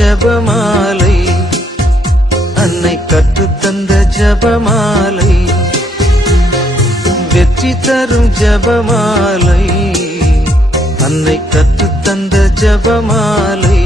ஜபமாலை, அன்னை கற்றுத்தந்த ஜபமாலை, வெற்றி தரும் ஜபமாலை, அன்னை கற்றுத்தந்த ஜபமாலை.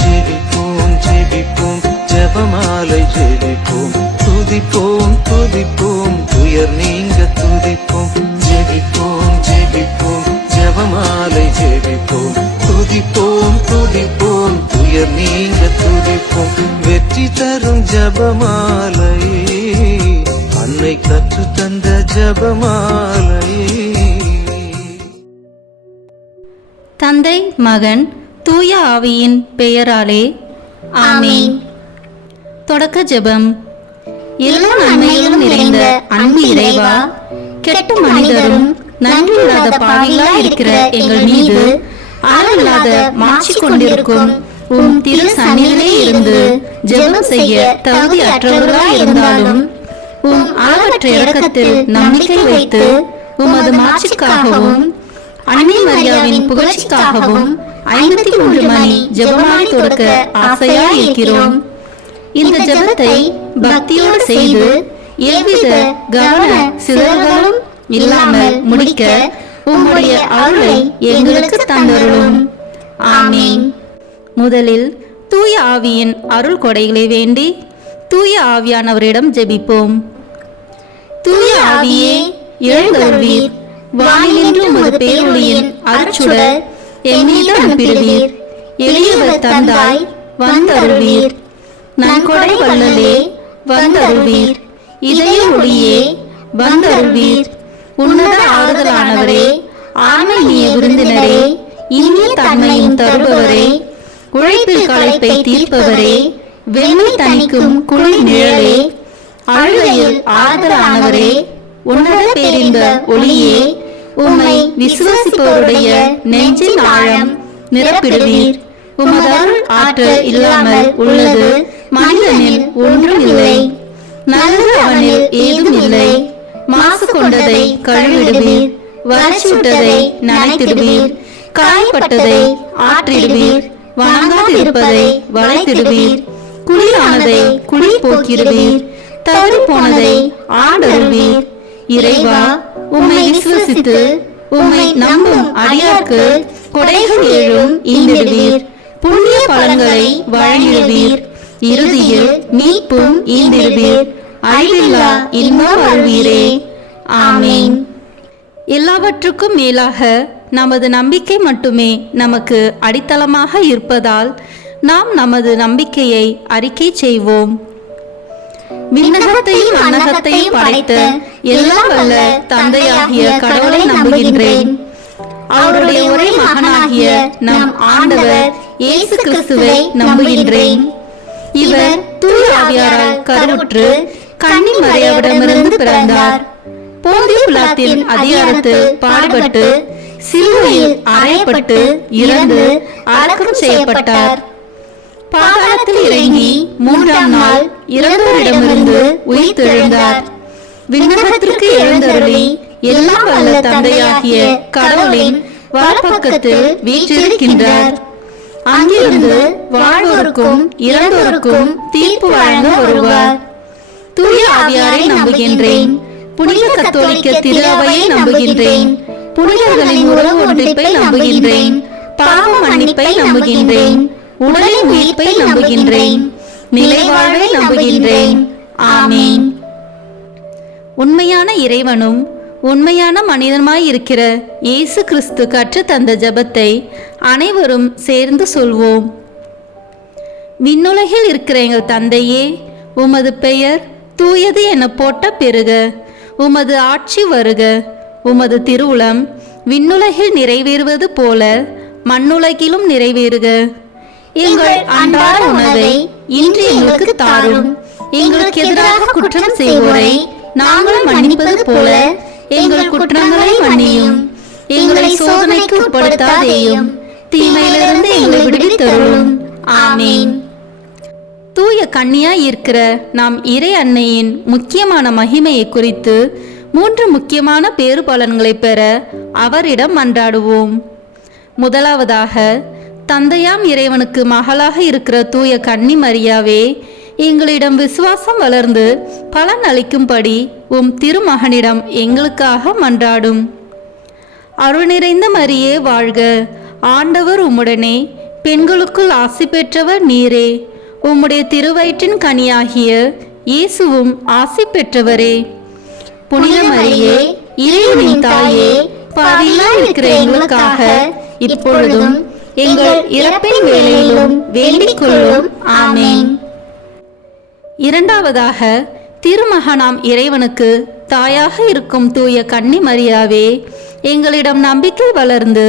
ஜெபிப்போம் ஜெபிப்போம் ஜபமாலை ஜெபிப்போம், துதிப்போம் துதிப்போம் துயர் நீங்க துதிப்போம். ஜெபிப்போம் ஜெபிப்போம் ஜபமாலை ஜெபிப்போம், துதிப்போம் துதிப்போம் துயர் நீங்க துதிப்போம். வெற்றி தரும் ஜபமாலை, அன்னை கற்றுத்தந்த ஜபமாலை. தந்தை மகன் தூய ஆவியின் பெயராலே ஆமீன். தொடக்க ஜெபம். எல்லா நன்மையிலும் நிறைந்த அன்பு இறைவா, கெட்ட மனிதரும் நன்றியில்லாத பாவிகளாய் இருக்கிற எங்கள் மீது அளவில்லாத மாட்சி கொண்டிருக்கும் உம் திரு சந்நிதியிலே இருந்து ஜெபம் செய்ய தகுதி அற்றவர்களாய் இருந்தாலும் உம் அளவற்ற இரக்கத்தில் நம்பிக்கை வைத்து உமது மாட்சிக்காகவும் அன்னை மரியாவின் புகழ்ச்சிக்காகவும் 53 மணி ஜெபமாலை தொடக்க ஆசையாய் இருக்கிறோம். இந்த ஜெபத்தை பக்தியோடு செய்து எவ்வித கவன சிதறல்களும் இல்லாமல் முடிக்க உம்முடைய அருளை எங்களுக்கு தந்தருளும். ஆமீன். முதலில் தூய ஆவியின் அருள் கொடைகளை வேண்டி தூய ஆவியானவரிடம் ஜெபிப்போம். தூய ஆவியே எழுந்தருள்வீர், வானிலிருந்து உமது பேரொளியின் அருட்சுடர் எம்மீது அனுப்பிடுவீர். எளியவர் தந்தாய் வந்தருள்வீர், நன்கொடை வள்ளலே வந்தருள்வீர். இதய ஒளியே வந்தருள்வீர். உன்னத ஆறுதலானவரே, ஆன்மீக விருந்தினரே, இனிய தன்மையும் தருபவரே, உழைப்பில் களைப்பை தீர்ப்பவரே, வெண்மை தணிக்கும் குளிர் நிழலே, அழுகையில் ஆறுதலானவரே, உன்னத பேரின்ப ஒளியே, உம்மை விசுவாசிப்பவருடைய நெஞ்சின் ஆழம் நிரப்பிடுவீர். உமது அருள் ஆற்றல் இல்லாமல் உள்ளது மனிதனில் ஒன்றும் இல்லை. நல்லது அவனில் ஏதும் இல்லை. மாசு கொண்டதை கழுவிடுவீர், வறட்சிவிட்டதை நனைத்திடுவீர், காயப்பட்டதை ஆற்றிடுவீர், வணங்காதிருப்பதை வளைத்திடுவீர், குளிரானதை குளிர் போக்கிடுவீர், தவறி போனதை ஆண்டருள்வீர். இறைவா, உம்மை விசுவசித்து உம்மை நம்பும் அடியார்க்கு கொடைகள் ஏழும் ஈந்திடுவீர், புண்ணிய பலன்களை வழங்கிடுவீர், இறுதியில் மீட்பும் ஈந்திடுவீர், அழிவில்லா இன்பம் அருள்வீரே. ஆமீன். எல்லாவற்றுக்கும் மேலாக நமது நம்பிக்கை மட்டுமே நமக்கு அடித்தளமாக இருப்பதால் நாம் நமது நம்பிக்கையை அறிக்கை செய்வோம். விண்ணகத்தையும் அன்னகத்தையும் படைத்த எல்லாம் வல்ல தந்தையாகிய கடவுளை நம்புகின்றேன். அவருடைய ஒரே மகனாகிய நம் ஆண்டவர் இயேசு கிறிஸ்துவை நம்புகின்றேன். இவர் தூய ஆவியாரால் கருவுற்று கன்னி மரியாவிடமிருந்து பிறந்தார். போந்திய பிலாத்தின் அதிகாரத்தில் பாடுபட்டு சிலுவையில் அறையப்பட்டு இறந்து அடக்கம் செய்யப்பட்டார். பாதாளத்தில் இறங்கி 3ஆம் நாள் இறந்தோரிடமிருந்து உயிர் தெழுந்தார். விண்ணகத்திற்கு எழுந்தருளி எல்லாம் வல்ல தந்தையாகிய கடவுளின் வலப்பக்கத்தில் வீற்றிருக்கின்றார். அங்கிருந்து வாழ்வோருக்கும் இறந்தோருக்கும் தீர்ப்பு வழங்க வருவார். தூய ஆவியாரை நம்புகின்றேன். புனித கத்தோலிக்க திரு அவையை நம்புகின்றேன். புனிதர்களின் உறவு ஒன்றிப்பை நம்புகின்றேன். பாவ மன்னிப்பை நம்புகின்றேன். உடலின் உயிர்ப்பை நம்புகின்றேன். நிலைவாழ்வை நம்புகின்றேன். ஆமீன். உண்மையான இறைவனும் உண்மையான மனிதனுமாய் இருக்கிற இயேசு கிறிஸ்து கற்று தந்த ஜெபத்தை அனைவரும் சேர்ந்து சொல்வோம். விண்ணுலகில் இருக்கிற எங்கள் தந்தையே, உமது பெயர் தூயது என போட்ட பெருக. உமது ஆட்சி வருக. உமது திருவுளம் விண்ணுலகில் நிறைவேறுவது போல மண்ணுலகிலும் நிறைவேறுக. எங்கள் அன்றாட உணவை இன்று எங்களுக்கு தாரும். எங்களுக்கு எதிராக குற்றம் செய்வோரை நாங்கள் மன்னிப்பது போல எங்கள் குற்றங்களை மன்னியும். எங்களை சோதனைக்கு உட்படுத்தாதேயும், தீமையிலிருந்து எங்களை விடுவித்தருளும். ஆமீன். தூய கன்னியாய் இருக்கிற நாம் இறை அன்னையின் முக்கியமான மகிமையை குறித்து 3 முக்கியமான பேறு பலன்களை பெற அவரிடம் மன்றாடுவோம். முதலாவதாக, தந்தையாம் இறைவனுக்கு மகளாக இருக்கிற தூய கன்னி மரியாவே, எங்களிடம் விசுவாசம் வளர்ந்து பலன் அளிக்கும்படி உம் திருமகனிடம் எங்களுக்காக மன்றாடும். அருள் நிறைந்த மரியே வாழ்க, ஆண்டவர் உம்முடனே, பெண்களுக்குள் ஆசி பெற்றவர் நீரே. உம்முடைய திருவயிற்றின் கனியாகிய இயேசுவும் ஆசி பெற்றவரே. புனித மரியே, இறைவனின் தாயே, பாவிகளாய் இருக்கிற எங்களுக்காக இப்பொழுதும் எங்கள் இறப்பின் வேளையிலும் வேண்டிக் கொள்ளும். ஆமேன். இரண்டாவதாக, திருமகனாம் இறைவனுக்கு தாயாக இருக்கும் தூய கன்னி மரியாவே, எங்களிடம் நம்பிக்கை வளர்ந்து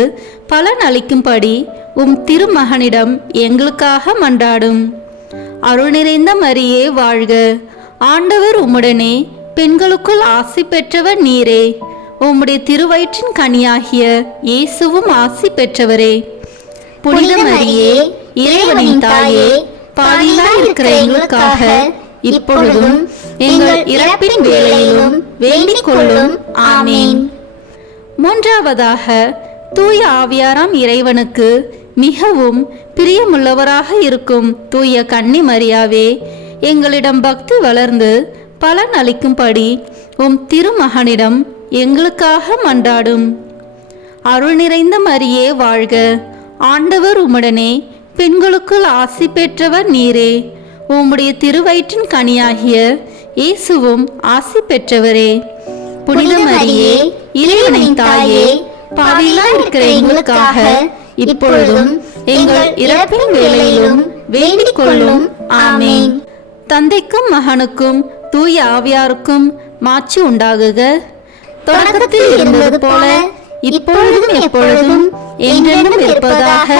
பலன் அளிக்கும்படி உம் திருமகனிடம் எங்களுக்காக மன்றாடும். அருள் நிறைந்த மரியே வாழ்க, ஆண்டவர் உம்முடனே, பெண்களுக்குள் ஆசி பெற்றவர் நீரே. உம்முடைய திருவயிற்றின் கனியாகிய இயேசுவும் ஆசி பெற்றவரே. புனித மரியே, இறைவனின் தாயே, பாவிகளாய் இருக்கிற எங்களுக்காக இப்பொழுதும் எங்கள் இறப்பின் வேளையிலும் வேண்டிக் கொள்ளும். ஆமேன். மூன்றாவதாக, தூய ஆவியாராம் இறைவனுக்கு மிகவும் பிரியமுள்ளவராக இருக்கும் தூய கன்னி மரியாவே, எங்களிடம் பக்தி வளர்ந்து பலன் அளிக்கும்படி உம் திருமகனிடம் எங்களுக்காக மன்றாடும். அருள் நிறைந்த மரியே வாழ்க, ஆண்டவர் உம்முடனே, பெண்களுக்குள் ஆசி பெற்றவர் நீரே. உம்முடைய திருவயிற்றின் கனியாகிய இயேசுவும் ஆசி பெற்றவரே. புனித மரியே, இறைவனின் தாயே, பாவிகளாய் இருக்கிற எங்களுக்காக இப்பொழுதும் எங்கள் இறப்பின் வேளையிலும் வேண்டிக் கொள்ளும். ஆமேன். தந்தைக்கும் மகனுக்கும் தூய ஆவியாருக்கும் மாட்சி உண்டாகுக. தொடக்கத்தில் இருந்தது போல இப்பொழுதும் எப்பொழுதும் என்றென்றும் இருப்பதாக.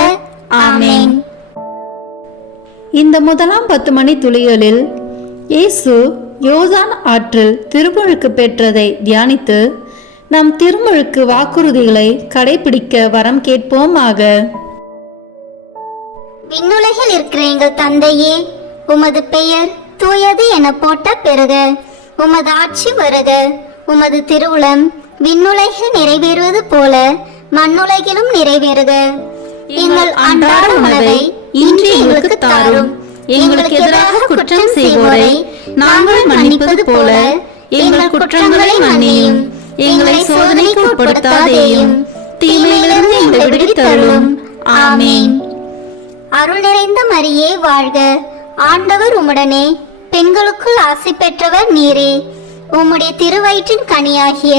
ஆமேன். இந்த முதலாம் 10 மணி துளிகளில் இயேசு யோர்தான் ஆற்றில் திருமுழுக்கு பெற்றதை தியானித்து நம் திருமுழுக்கு வாக்குறுதிகளை கடைபிடிக்க வரம் கேட்போமாக. விண்ணுலகில் இருக்கிற எங்கள் தந்தையே, உமது பெயர் தூயது என போட்ட பெறுக. உமது ஆட்சி வருக. உமது திருவுளம் விண்ணுலகில் நிறைவேறுவது போல மண்ணுலகிலும் நிறைவேறுக. எங்கள் அன்றாட உணவை இன்று எங்களுக்கு தாரும். எங்களுக்கு எதிராக குற்றம் செய்வோரை நாங்கள் மன்னிப்பது போல எங்கள் குற்றங்களை மன்னியும். எங்களை சோதனைக்கு உட்படுத்தாதேயும், தீமையிலிருந்து எங்களை விடுவித்தருளும். ஆமேன். அருள் நிறைந்த மரியே வாழ்க, ஆண்டவர் உம்முடனே, பெண்களுக்குள் ஆசி பெற்றவர் நீரே. உம்முடைய திருவயிற்றின் கனியாகிய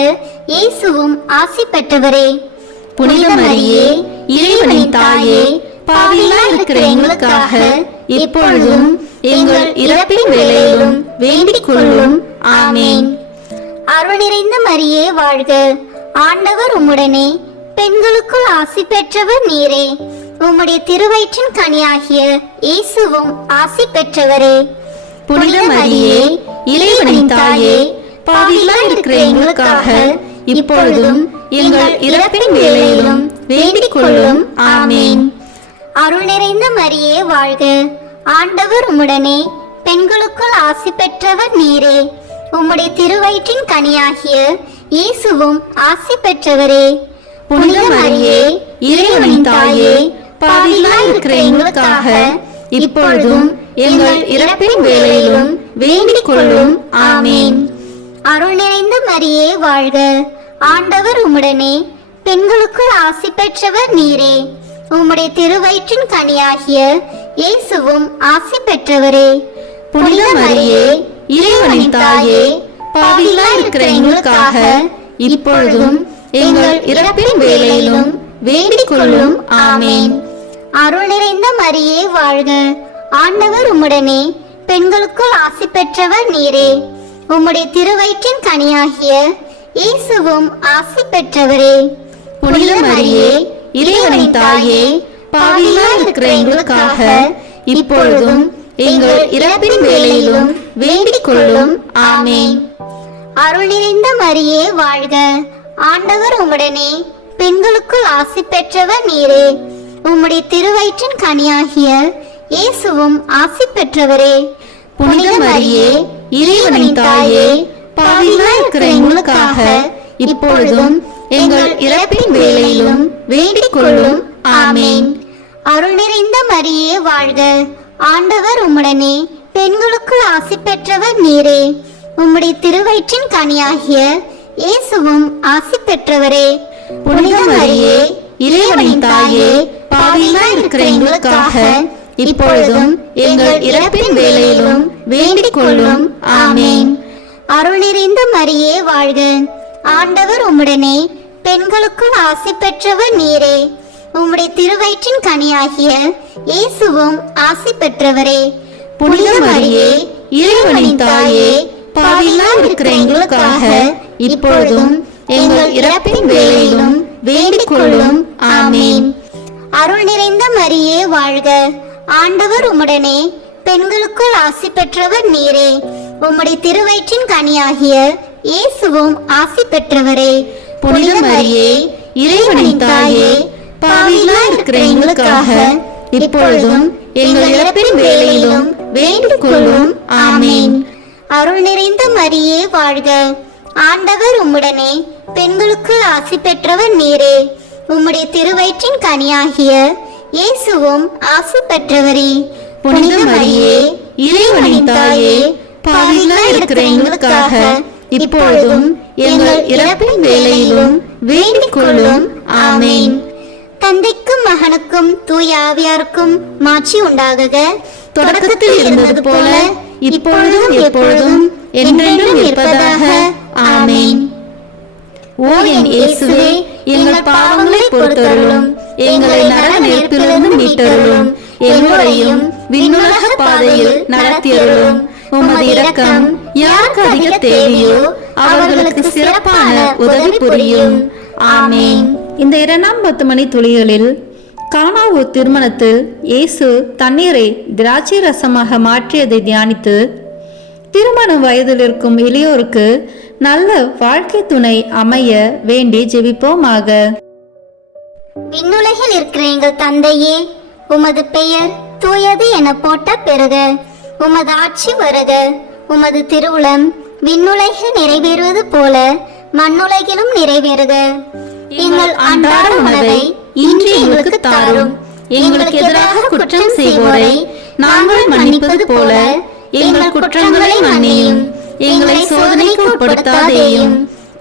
இயேசுவும் ஆசி பெற்றவரே. புனித மரியே, இறைவனின் தாயே, பாவிகளாய் இருக்கிற எங்களுக்காக இப்பொழுதும் எங்கள் இறப்பின் வேளையிலும் வேண்டிக் கொள்ளும். ஆமேன். அருள் நிறைந்த மரியே வாழ்க, ஆண்டவர் உம்முடனே, பெண்களுக்குள் ஆசி பெற்றவர் நீரே. உம்முடைய திருவயிற்றின் கனியாகிய இயேசுவும் ஆசி பெற்றவரே. புனித மரியே, இறைவனின் தாயே, பாவிகளாய் இருக்கிற எங்களுக்காக இப்பொழுதும் எங்கள் இறப்பின் வேளையிலும் வேண்டிக் கொள்ளும். ஆமேன். அருள் நிறைந்த மரியே வாழ்க, ஆண்டவர் உம்முடனே, பெண்களுக்குள் ஆசி பெற்றவர் நீரே. உம்முடைய திருவயிற்றின் கனியாகிய இயேசுவும் ஆசி பெற்றவரே. புனித மரியே, இறைவனின் தாயே, பாவிகளாய் இருக்கிற எங்களுக்காக இப்பொழுதும் எங்கள் இறப்பின் வேளையிலும் வேண்டிக் கொள்ளும். ஆமேன். அருள் நிறைந்த மரியே வாழ்க, ஆண்டவர் உம்முடனே, பெண்களுக்குள் ஆசி பெற்றவர் நீரே. உம்முடைய திருவயிற்றின் கனியாகிய இயேசுவும் ஆசி பெற்றவரே. புனித மரியே, இறைவனின் தாயே, பாவிகளாய் இருக்கிற எங்களுக்காக இப்பொழுதும் எங்கள் இறப்பின் வேளையிலும் வேண்டிக் கொள்ளும். ஆமேன். அருள் நிறைந்த மரியே வாழ்க, ஆண்டவர் உம்முடனே, பெண்களுக்குள் ஆசி பெற்றவர் நீரே. உம்முடைய திருவயிற்றின் கனியாகிய இயேசுவும் ஆசி பெற்றவரே. புனித மரியே, இறைவனின் தாயே, பாவிகளாய் இருக்கிற எங்களுக்காக இப்பொழுதும் எங்கள் இறப்பின் வேளையிலும் வேண்டிக் கொள்ளும். ஆமேன். அருள் நிறைந்த மரியே வாழ்க, ஆண்டவர் உம்முடனே, பெண்களுக்குள் ஆசி பெற்றவர் நீரே. உம்முடைய திருவயிற்றின் கனியாகிய இயேசுவும் ஆசி பெற்றவரே. புனித மரியே, இறைவனின் தாயே, பாவிகளாய் இருக்கிற எங்களுக்காக இப்பொழுதும் எங்கள் இறப்பின் வேளையிலும் வேண்டிக் கொள்ளும். ஆமேன். அருள் நிறைந்த மரியே வாழ்க, ஆண்டவர் உம்முடனே, பெண்களுக்குள் ஆசி பெற்றவர் நீரே. உம்முடைய திருவயிற்றின் கனியாகிய இயேசுவும் ஆசி பெற்றவரே. புனித மரியே, இறைவனின் தாயே, பாவிகளாய் இருக்கிற எங்களுக்காக இப்பொழுதும் எங்கள் இறப்பின் வேளையிலும் வேண்டிக் கொள்ளும். ஆமேன். அருள் நிறைந்த மரியே வாழ்க, ஆண்டவர் உம்முடனே, பெண்களுக்குள் ஆசி பெற்றவர் நீரே. உம்முடைய திருவயிற்றின் கனியாகிய இயேசுவும் ஆசி பெற்றவரே. புனித மரியே, இறைவனின் தாயே, பாவிகளாய் இருக்கிற எங்களுக்காக இப்பொழுதும் எங்கள் இறப்பின் வேளையிலும் வேண்டிக் கொள்ளும். ஆமேன். அருள் நிறைந்த மரியே வாழ்க, ஆண்டவர் உம்முடனே, பெண்களுக்குள் ஆசி பெற்றவர் நீரே. உம்முடைய திருவயிற்றின் கனியாகிய இயேசுவும் ஆசி பெற்றவரே. புனித மரியே, இறைவனின் தாயே, பாவிகளாய் இருக்கிற எங்களுக்காக இப்பொழுதும் எங்கள் இறப்பின் வேளையிலும் வேண்டிக் கொள்ளும். ஆமேன். அருள் நிறைந்த மரியே வாழ்க, ஆண்டவர் உம்முடனே, பெண்களுக்குள் ஆசி பெற்றவர் நீரே. உம்முடைய திருவயிற்றின் கனியாகிய இயேசுவும் ஆசி பெற்றவரே. புனித மரியே, இறைவனின் தாயே, பாவிகளாய் இருக்கிற எங்களுக்காக இப்பொழுதும் எங்கள் இறப்பின் வேளையிலும் வேண்டிக் கொள்ளும். ஆமேன். தந்தைக்கும் மகனுக்கும் தூய ஆவியாருக்கும் மாட்சி உண்டாகுக. தொடக்கத்தில் இருந்தது போல இப்பொழுதும் எப்பொழுதும் என்றென்றும் இருப்பதாக. ஆமேன். ஓ என் இயேசுவே, எங்கள் பாவங்களை பொறுத்தருளும், எங்களை நரக நெருப்பிலிருந்து மீட்டருளும், எல்லோரையும் விண்ணுலக பாதையில் நடத்தியருளும். உமது இரக்கம் யாருக்கு அதிக தேவையோ அவர்களுக்கு சிறப்பான உதவி புரியும். ஆமேன். இந்த 2ஆம் 10 மணி துளிகளில் கானாவூ திருமணத்தில் இயேசு தண்ணீரை திராட்சை ரசமாக மாற்றியதை தியானித்து திருமண வயதில் இருக்கும் இளையோருக்கு நல்ல வாழ்க்கை துணை அமைய வேண்டி ஜெபிப்போமாக. விண்ணுலகில் இருக்கிற எங்கள் தந்தையே, உமது பெயர் தூயது என போட்ட பெறுக. உமது ஆட்சி வருக. உமது திருவுளம் விண்ணுலகில் நிறைவேறுவது போல மண்ணுலகிலும் நிறைவேறுக. எங்கள் அன்றாட உணவை இன்று எங்களுக்கு தாரும். எங்களுக்கு எதிராக குற்றம் செய்வோரை நாங்கள் மன்னிப்பது போல எங்கள் குற்றங்களை மன்னியும். எங்களை சோதனைக்கு உட்படுத்தாதேயும்,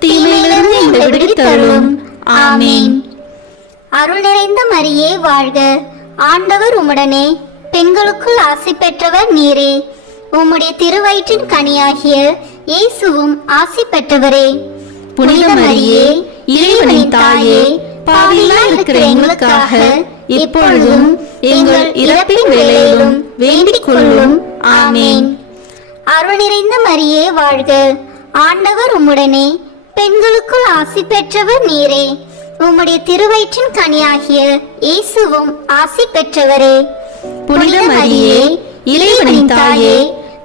தீமையிலிருந்து எங்களை விடுவித்தருளும். ஆமேன். அருள் நிறைந்த மரியே வாழ்க, ஆண்டவர் உம்முடனே, பெண்களுக்குள் ஆசி பெற்றவர் நீரே. உம்முடைய திருவயிற்றின் கனியாகிய இயேசுவும் ஆசி பெற்றவரே. புனித மரியே, இறைவனின் தாயே, பாவிகளாய் இருக்கிற எங்களுக்காக இப்பொழுதும் எங்கள் இறப்பின் வேளையிலும் வேண்டிக் கொள்ளும். ஆமேன். அருள் நிறைந்த மரியே வாழ்க, ஆண்டவர் உம்முடனே, பெண்களுக்குள் ஆசி பெற்றவர் நீரே. உம்முடைய திருவயிற்றின் கனியாகிய இயேசுவும் ஆசி பெற்றவரே. புனித மரியே, இறைவனின் தாயே,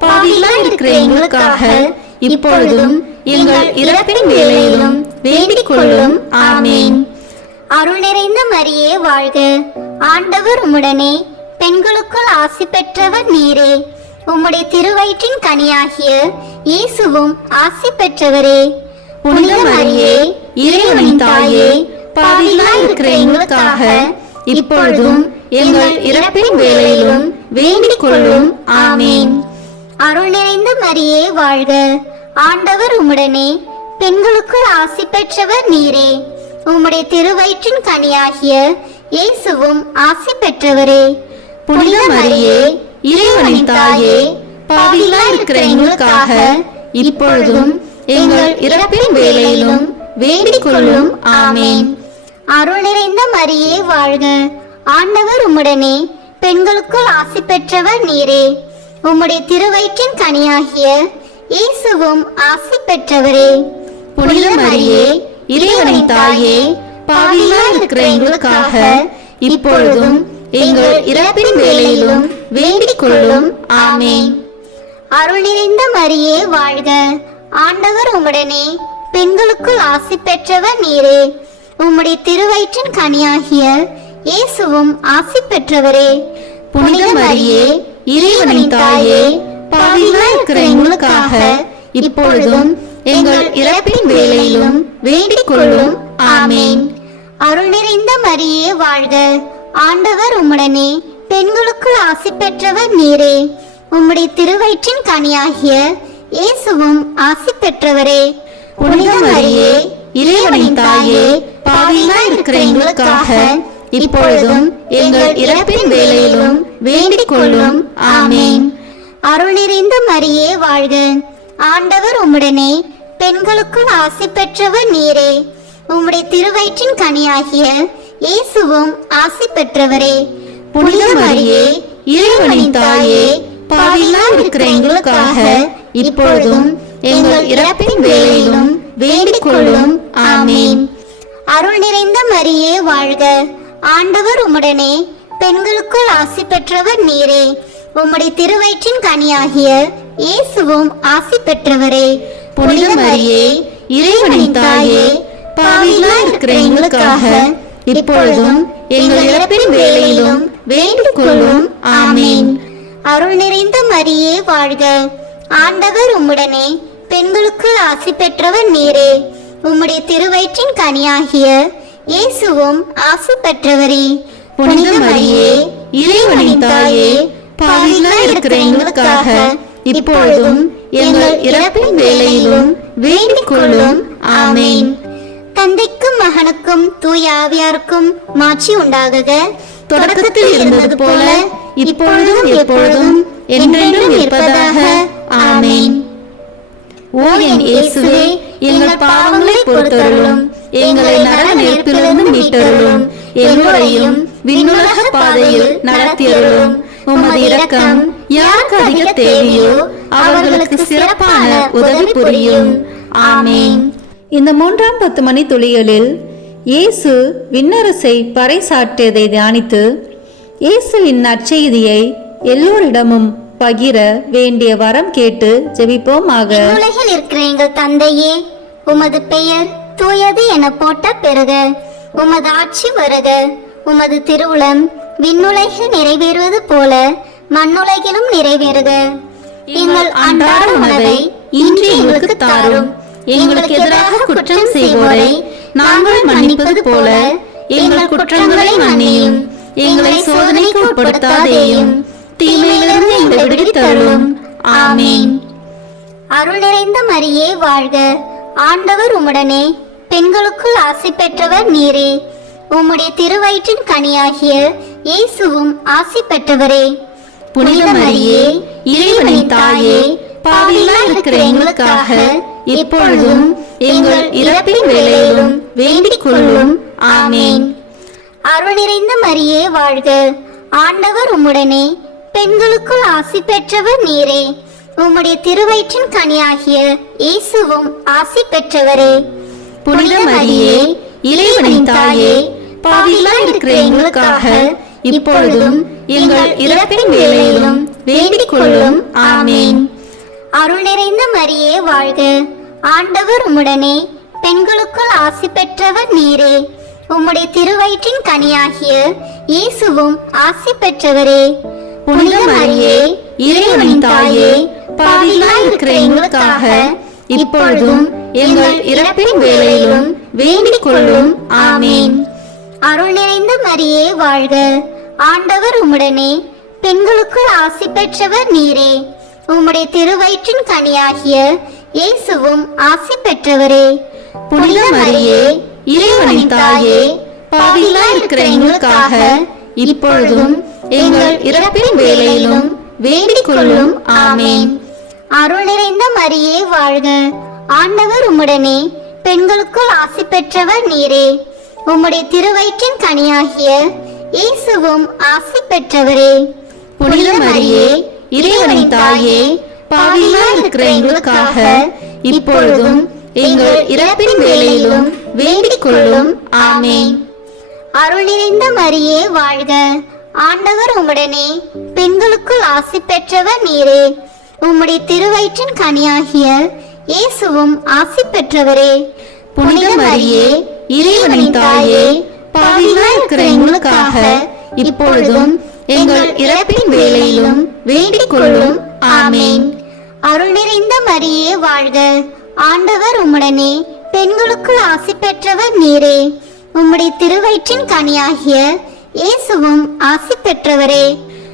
பாவிகளாய் இருக்கிற எங்களுக்காக இப்பொழுதும் எங்கள் இறப்பின் வேளையிலும் வேண்டிக் கொள்ளும். ஆமேன். அருள் நிறைந்த மரியே வாழ்க, ஆண்டவர் உம்முடனே, பெண்களுக்குள் ஆசி பெற்றவர் நீரே. உம்முடைய திருவயிற்றின் கனியாகிய இயேசுவும் ஆசி பெற்றவரே. புனித மரியே, இறைவனின் தாயே, பாவிகளாய் இருக்கிற எங்களுக்காக இப்பொழுதும் எங்கள் இறப்பின் வேளையிலும் வேண்டிக் கொள்ளும். ஆமேன். அருள் நிறைந்த மரியே வாழ்க, ஆண்டவர் உம்முடனே, பெண்களுக்குள் ஆசி பெற்றவர் நீரே. உம்முடைய திருவயிற்றின் கனியாகிய இயேசுவும் ஆசி பெற்றவரே. புனித மரியே, இறைவனின் தாயே, பாவிகளாய் இருக்கிற எங்களுக்காக இப்பொழுதும் எங்கள் இறப்பின் வேளையிலும் வேண்டிக் கொள்ளும். ஆமேன். அருள் நிறைந்த மரியே வாழ்க, ஆண்டவர் உம்முடனே, பெண்களுக்குள் ஆசி பெற்றவர் நீரே. உம்முடைய திருவயிற்றின் கனியாகிய இயேசுவும் ஆசி பெற்றவரே. புனித மரியே, இறைவனின் தாயே, பாவிகளாய் இருக்கிற எங்களுக்காக இப்பொழுதும் எங்கள் இறப்பின் வேளையிலும் வேண்டிக் கொள்ளும். ஆமேன். அருள் நிறைந்த மரியே வாழ்க, ஆண்டவர் உம்முடனே, பெண்களுக்குள் ஆசி பெற்றவர் நீரே. உம்முடைய திருவயிற்றின் கனியாகிய இயேசுவும் ஆசி பெற்றவரே. புனித மரியே, இறைவனின் தாயே, பாவிகளாய் இருக்கிற எங்களுக்காக இப்பொழுதும் எங்கள் இறப்பின் வேளையிலும் வேண்டிக் கொள்ளும். ஆமேன். அருள் நிறைந்த மரியே வாழ்க, ஆண்டவர் உம்முடனே பெண்களுக்குள் ஆசி பெற்றவர் நீரே. உம்முடைய திருவயிற்றின் கனியாகிய இயேசுவும் ஆசி பெற்றவரே. புனித மரியே, இறைவனின் தாயே, பாவிகளாய் இருக்கிற எங்களுக்காக இப்பொழுதும் எங்கள் இறப்பின் வேளையிலும் வேண்டிக் கொள்ளும். ஆமேன். அருள் நிறைந்த மரியே வாழ்க. ஆண்டவர் உம்முடனே பெண்களுக்குள் ஆசி பெற்றவர் நீரே. உம்முடைய திருவயிற்றின் கனியாகிய இயேசுவும் ஆசி பெற்றவரே. புனித மரியே, இறைவனின் தாயே, பாவிகளாய் இருக்கிற எங்களுக்காக இப்பொழுதும் எங்கள் இறப்பின் வேளையிலும் வேண்டிக் கொள்ளும். ஆமேன். அருள் நிறைந்த மரியே வாழ்க. ஆண்டவர் உம்முடனே பெண்களுக்குள் ஆசி பெற்றவர் நீரே. உம்முடைய திருவயிற்றின் கனியாகிய இயேசுவும் ஆசி பெற்றவரே. புனித மரியே, இறைவனின் தாயே, பாவிகளாய் இருக்கிற எங்களுக்காக இப்பொழுதும் எங்கள் இறப்பின் வேளையிலும் வேண்டிக் கொள்ளும். ஆமேன். அருள் நிறைந்த மரியே வாழ்க. ஆண்டவர் உம்முடனே பெண்களுக்குள் ஆசி பெற்றவர் நீரே. உம்முடைய திருவயிற்றின் கனியாகிய இயேசுவும் ஆசி பெற்றவரே. புனித மரியே, இறைவனின் தாயே, பாவிகளாய் இருக்கிற எங்களுக்காக இப்பொழுதும் எங்கள் இறப்பின் வேளையிலும் வேண்டிக் கொள்ளும். ஆமேன். தந்தைக்கும் மகனுக்கும் தூய ஆவியாருக்கும் மாட்சி உண்டாகுக. தொடக்கத்தில் இருந்தது போல இப்பொழுதும் எப்பொழுதும் என்றென்றும் இருப்பதாக. ஆமேன். ஓ என் இயேசுவே, எங்கள் பாவங்களை பொறுத்தருளும், எங்களை நரக நெருப்பிலிருந்து மீட்டருளும், எல்லோரையும் விண்ணுலக பாதையில் நடத்தியருளும். உமது இரக்கம் யாருக்கு அதிக தேவையோ அவர்களுக்கு சிறப்பான உதவி புரியும். ஆமேன். இந்த 3ஆம் 10 மணி துளிகளில் இயேசு விண்ணரசை பறைசாற்றியதை தியானித்து இயேசுவின் நற்செய்தியை எல்லோரிடமும் பகிர வேண்டிய வரம் கேட்டு ஜெபிப்போமாக. உலகில் இருக்கிற எங்கள் தந்தையே, உமது பெயர் தூயது என போட்ட பெறுக. உமது ஆட்சி வருக. உமது திருவுளம் விண்ணுலகில் நிறைவேறுவது போல மண்ணுலகிலும் நிறைவேறுக. எங்கள் அன்றாட உணவை இன்று எங்களுக்கு தாரும். எங்களுக்கு எதிராக குற்றம் செய்வோரை நாங்கள் மன்னிப்பது போல எங்கள் குற்றங்களை மன்னியும். எங்களை சோதனைக்கு உட்படுத்தாதேயும், தீமையிலிருந்து எங்களை விடுவித்தருளும். ஆமீன். அருள் நிறைந்த மரியே வாழ்க. ஆண்டவர் உம்முடனே பெண்களுக்குள் ஆசி பெற்றவர் நீரே. உம்முடைய திருவயிற்றின் கனியாகிய இயேசுவும் ஆசி பெற்றவரே. புனித மரியே, இறைவனின் தாயே, பாவிகளாய் இருக்கிற எங்களுக்காக இப்பொழுதும் எங்கள் இறப்பின் வேளையிலும் வேண்டிக் கொள்ளும். ஆமேன். அருள் நிறைந்த மரியே வாழ்க. ஆண்டவர் உம்முடனே பெண்களுக்குள் ஆசி பெற்றவர் நீரே. உம்முடைய திருவயிற்றின் கனியாகிய இயேசுவும் ஆசி பெற்றவரே. புனித மரியே, இறைவனின் தாயே, பாவிகளாய் இருக்கிற எங்களுக்காக இப்பொழுதும் எங்கள் இறப்பின் வேளையிலும் வேண்டிக் கொள்ளும். ஆமேன். அருள் நிறைந்த மரியே வாழ்க. ஆண்டவர் உம்முடனே பெண்களுக்குள் ஆசி பெற்றவர் நீரே. உம்முடைய திருவயிற்றின் கனியாகிய இயேசுவும் ஆசி பெற்றவரே. புனித மரியே, இறைவனின் தாயே, பாவிகளாய் இருக்கிற எங்களுக்காக இப்பொழுதும் எங்கள் இறப்பின் வேளையிலும் வேண்டிக் கொள்ளும். ஆமேன். அருள் நிறைந்த மரியே வாழ்க. ஆண்டவர் உம்முடனே பெண்களுக்குள் ஆசி பெற்றவர் நீரே. உம்முடைய திருவயிற்றின் கனியாகிய இயேசுவும் ஆசி பெற்றவரே. புனித மரியே, இறைவனின் தாயே, பாவிகளாய் இருக்கிற எங்களுக்காக இப்பொழுதும் எங்கள் இறப்பின் வேளையிலும் வேண்டிக் கொள்ளும். ஆமேன். அருள் நிறைந்த மரியே வாழ்க. ஆண்டவர் உம்முடனே பெண்களுக்குள் ஆசி பெற்றவர் நீரே. உம்முடைய திருவயிற்றின் கனியாகிய இயேசுவும் ஆசி பெற்றவரே. புனித மரியே, இறைவனின் தாயே, பாவிகளாய் இருக்கிற எங்களுக்காக இப்பொழுதும் எங்கள் இறப்பின் வேளையிலும் வேண்டிக் கொள்ளும். ஆமேன். அருள் நிறைந்த மரியே வாழ்க. ஆண்டவர் உம்முடனே பெண்களுக்குள் ஆசி பெற்றவர் நீரே. உம்முடைய திருவயிற்றின் கனியாகிய இயேசுவும் ஆசி பெற்றவரே. புனித மரியே, இறைவனின் தாயே, பாவிகளாய் இருக்கிற எங்களுக்காக இப்பொழுதும் எங்கள் இறப்பின் வேளையிலும் வேண்டிக் கொள்ளும். ஆமேன். அருள் நிறைந்த மரியே வாழ்க. ஆண்டவர் உம்முடனே பெண்களுக்குள் ஆசி பெற்றவர் நீரே. உம்முடைய திருவயிற்றின் கனியாகிய இயேசுவும் ஆசி பெற்றவரே.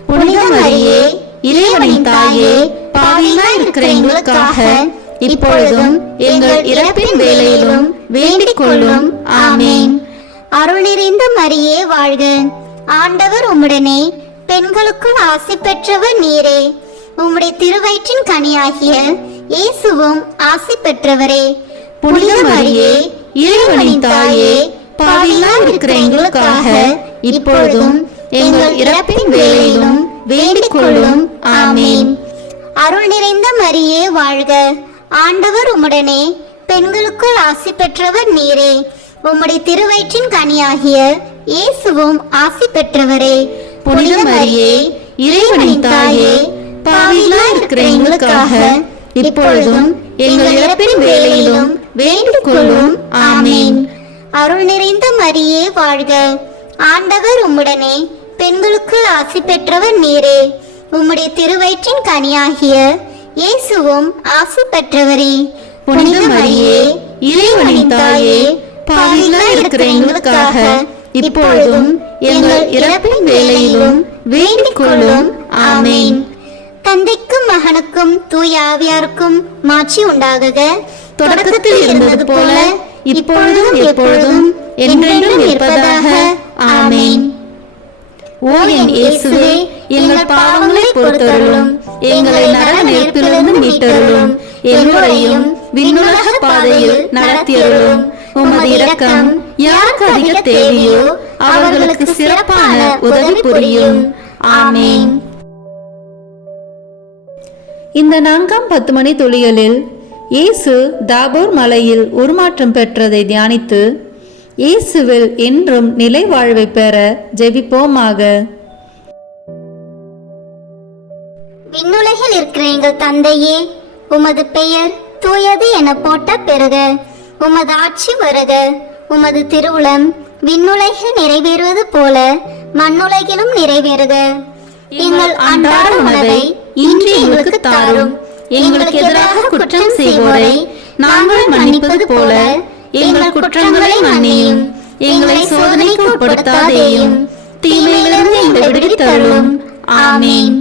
புனித மரியே, இறைவனின் தாயே, பாவிகளாய் இருக்கிற எங்களுக்காக இப்பொழுதும் எங்கள் இறப்பின் வேளையிலும் வேண்டிக் கொள்ளும். ஆமேன். அருள் நிறைந்த மரியே வாழ்க. ஆண்டவர் உம்முடனே, பெண்களுக்குள் ஆசி பெற்றவர் நீரே. உம்முடைய திருவயிற்றின் கனியாகிய இயேசுவும் ஆசி பெற்றவரே. புனித மரியே, இறைவனின் தாயே, பாவிகளாய் இருக்கிற எங்களுக்காக இப்பொழுதும் எங்கள் இறப்பின் வேளையிலும் வேண்டிக் கொள்ளும். ஆமேன். அருள் நிறைந்த மரியே வாழ்க. ஆண்டவர் உம்முடனே, பெண்களுக்குள் ஆசி பெற்றவர் நீரே. உம்முடைய திருவயிற்றின் கனியாகிய இயேசுவும் ஆசி பெற்றவரே. புனித மரியே, இறைவனின் தாயே, பாவிகளாய் இருக்கிற எங்களுக்காக இப்பொழுதும் எங்கள் இறப்பின் வேளையிலும் வேண்டிக் கொள்ளும். ஆமேன். அருள் நிறைந்த மரியே வாழ்க. ஆண்டவர் உம்முடனே, பெண்களுக்குள் ஆசி பெற்றவர் நீரே. உம்முடைய திருவயிற்றின் கனியாகிய இயேசுவும் ஆசி பெற்றவரே. புனித மரியே, இறைவனின் தாயே, பாவிகளாய் இருக்கிற எங்களுக்காக இப்பொழுதும் எங்கள் இறப்பின் வேளையிலும் வேண்டிக் கொள்ளும். ஆமேன். தந்தைக்கும் மகனுக்கும் தூய ஆவியாருக்கும் மாட்சி உண்டாகுக. தொடக்கத்தில் இருந்தது போல இப்பொழுதும் எப்பொழுதும் என்றென்றும் இருப்பதாக. ஆமேன். ஓ என் இயேசுவே, எங்கள் பாவங்களை பொறுத்தருளும், எங்களை நரக நெருப்பிலிருந்து மீட்டருளும், எல்லோரையும் விண்ணுலக பாதையில் நடத்தியருளும். உமது இரக்கம் யாருக்கு அதிக தேவையோ அவர்களுக்கு சிறப்பான உதவி புரியும். ஆமேன். இந்த 4ஆம் 10 மணி துளிகளில் இயேசு தாபோர் மலையில் உருமாற்றம் பெற்றதை தியானித்து இயேசுவில் என்றும் நிலை வாழ்வை பெற ஜெபிப்போமாக. விண்ணுலகில் இருக்கிற எங்கள் தந்தையே, உமது பெயர் தூயது என போட்ட பெறுக. உமது ஆட்சி வருக. உமது திருவுளம் விண்ணுலகில் நிறைவேறுவது போல மண்ணுலகிலும் நிறைவேறுக. எங்கள் அன்றாட உணவை இன்று எங்களுக்கு தாரும். எங்களுக்கு எதிராக குற்றம் செய்வோரை நாங்கள் மன்னிப்பது போல எங்கள் குற்றங்களை மன்னியும். எங்களை சோதனைக்கு உட்படுத்தாதேயும், தீமையிலிருந்து எங்களை விடுவித்தருளும். ஆமேன்.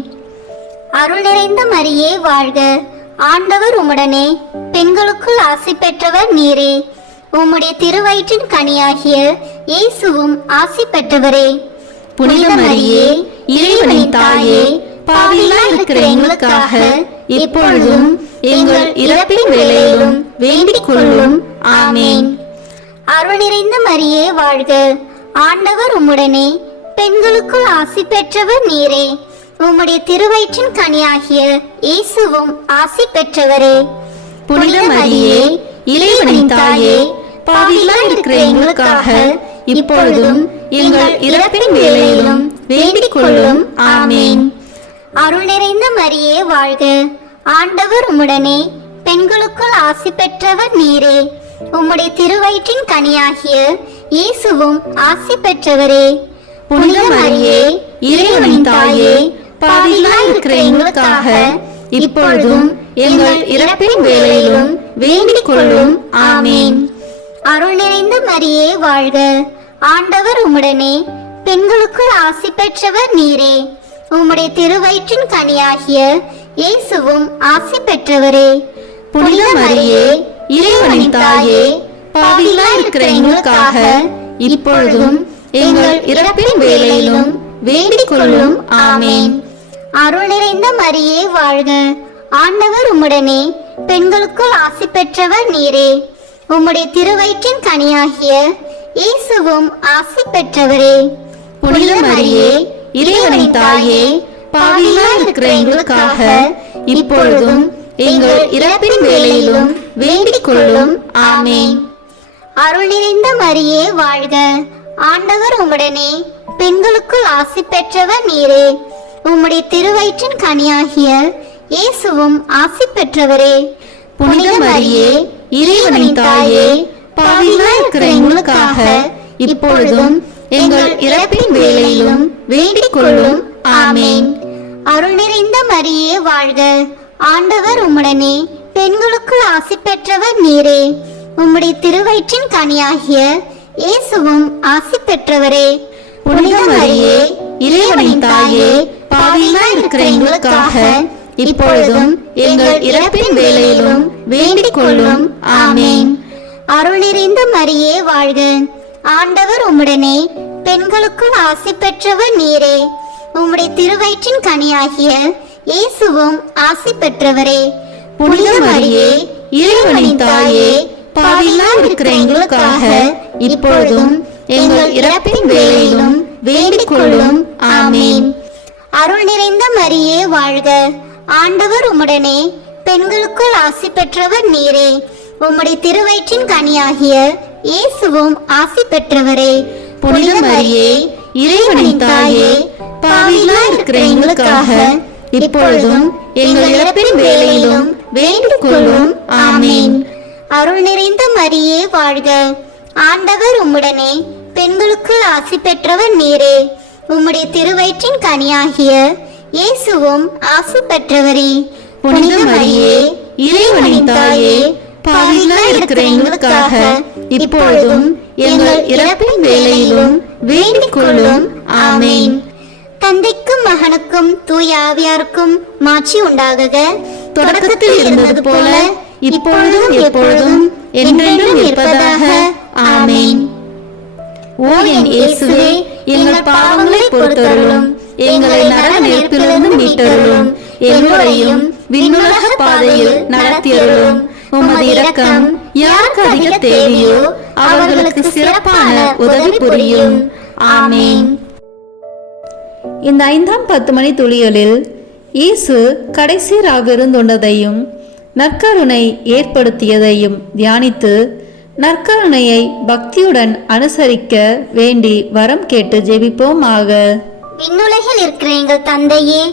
அருள் நிறைந்த மரியே வாழ்க. ஆண்டவர் உம்முடனே, பெண்களுக்குள் ஆசி பெற்றவர் நீரே. உம்முடைய திருவயிற்றின் கனியாகிய இயேசுவும் ஆசி பெற்றவரே. புனித மரியே, இறைவனின் தாயே, பாவிகளாய் இருக்கிற எங்களுக்காக இப்பொழுதும் எங்கள் இறப்பின் வேளையிலும் வேண்டிக் கொள்ளும். ஆமேன். அருள் நிறைந்த மரியே வாழ்க. ஆண்டவர் உம்முடனே, பெண்களுக்குள் ஆசி பெற்றவர் நீரே. உம்முடைய திருவயிற்றின் கனியாகிய இயேசுவும் ஆசி பெற்றவரே. புனித மரியே, இறைவனின் தாயே, பாவிகளாய் இருக்கிற எங்களுக்காக இப்பொழுதும் எங்கள் இறப்பின் வேளையிலும் வேண்டிக் கொள்ளும். ஆமேன். அருள் நிறைந்த மரியே வாழ்க. ஆண்டவர் உம்முடனே, பெண்களுக்குள் ஆசி பெற்றவர் நீரே. உம்முடைய திருவயிற்றின் கனியாகிய இயேசுவும் ஆசி பெற்றவரே. புனித மரியே, இறைவனின் தாயே, பாவிகளாய் இருக்கிற எங்களுக்காக இப்பொழுதும் எங்கள் இறப்பின் வேளையிலும் வேண்டிக் கொள்ளும். ஆமேன். அருள் நிறைந்த மரியே வாழ்க. ஆண்டவர் உம்முடனே, பெண்களுக்குள் ஆசி பெற்றவர் நீரே. உம்முடைய திருவயிற்றின் கனியாகிய இயேசுவும் ஆசி பெற்றவரே. புனித மரியே, இறைவனின் தாயே, பாவிகளாய் இருக்கிற எங்களுக்காக இப்பொழுதும் எங்கள் இறப்பின் வேளையிலும் வேண்டிக் கொள்ளும். ஆமேன். அருள் நிறைந்த மரியே வாழ்க. ஆண்டவர் உம்முடனே, பெண்களுக்குள் ஆசி பெற்றவர் நீரே. உம்முடைய திருவயிற்றின் கனியாகிய இயேசுவும் ஆசி பெற்றவரே. புனித மரியே, இறைவனின் தாயே, பாவிகளாய் இருக்கிற எங்களுக்காக இப்பொழுதும் எங்கள் இறப்பின் வேளையிலும் வேண்டிக் கொள்ளும். ஆமேன். அருள் நிறைந்த மரியே வாழ்க. ஆண்டவர் உம்முடனே, பெண்களுக்குள் ஆசி பெற்றவர் நீரே. உம்முடைய திருவயிற்றின் கனியாகிய இயேசுவும் ஆசி பெற்றவரே. புனித மரியே, இறைவனின் தாயே, பாவிகளாய் இருக்கிற எங்களுக்காக இப்பொழுதும் எங்கள் இறப்பின் வேளையிலும் வேண்டிக் கொள்ளும். ஆமேன். அருள் நிறைந்த மரியே வாழ்க. ஆண்டவர் உம்முடனே, பெண்களுக்குள் ஆசி பெற்றவர் நீரே. உம்முடைய திருவயிற்றின் கனியாகிய இயேசுவும் ஆசி பெற்றவரே. புனித மரியே இறைவனின் தாயே, பாவிகளாய் இருக்கிற எங்களுக்காக இப்பொழுதும் எங்கள் இறப்பின் வேளையிலும் வேண்டிக் கொள்ளும். ஆமென். அருள் நிறைந்த மரியே வாழ்க. ஆண்டவர் உம்முடனே, பெண்களுக்குள் ஆசி பெற்றவர் நீரே. உம்முடைய திருவயிற்றின் கனியாகிய இயேசுவும் ஆசி பெற்றவரே. புனித மரியே இறைவனின் தாயே, பாவிகளாய் இருக்கிற எங்களுக்காக இப்பொழுதும் எங்கள் இறப்பின் வேளையிலும் வேண்டிக் கொள்ளும். ஆமென். அருள் நிறைந்த மரியே வாழ்க. ஆண்டவர் உம்முடனே, பெண்களுக்குள் ஆசி பெற்றவர் நீரே. உம்முடைய திருவயிற்றின் கனியாகிய இயேசுவும் ஆசி பெற்றவரே. புனித மரியே இறைவனின் தாயே, பாவிகளாய் இருக்கிற எங்களுக்காக இப்பொழுதும் எங்கள் இறப்பின் வேளையிலும் வேண்டிக் கொள்ளும். ஆமென். அருள் நிறைந்த மரியே வாழ்க. ஆண்டவர் உம்முடனே, பெண்களுக்குள் ஆசி பெற்றவர் நீரே. உம்முடைய திருவயிற்றின் கனியாகிய இயேசுவும் ஆசி பெற்றவரே. புனித மரியே இறைவனின் தாயே, பாவிகளாய் இருக்கிற எங்களுக்காக இப்பொழுதும் எங்கள் இறப்பின் வேளையிலும் வேண்டிக் கொள்ளும். ஆமென். தந்தைக்கும் மகனுக்கும் தூய ஆவியாருக்கும் மாட்சி உண்டாகுக. தொடக்கத்தில் இருந்தது போல இப்பொழுதும் எப்பொழுதும் என்றென்றும் இருப்பதாக. ஆமென். ஓ என் இயேசுவே, எங்கள் பாவங்களை பொறுத்தருளும், எங்களை நரக நெருப்பிலிருந்து மீட்டருளும், எல்லோரையும் விண்ணுலக பாதையில் நடத்தியருளும். உமது இரக்கம் யாருக்கு அதிக தேவையோ அவர்களுக்கு சிறப்பான உதவி புரியும். ஆமென். இந்த 5ஆம் 10 மணி துளிகளில் இயேசு கடைசி ராவிருந்துண்டதையும் நற்கருணை ஏற்படுத்தியதையும் தியானித்து நற்கருணையை பக்தியுடன் அனுசரிக்க வேண்டி வரம் கேட்டு ஜெபிப்போமாக. விண்ணுலகில் இருக்கிற எங்கள் தந்தையே,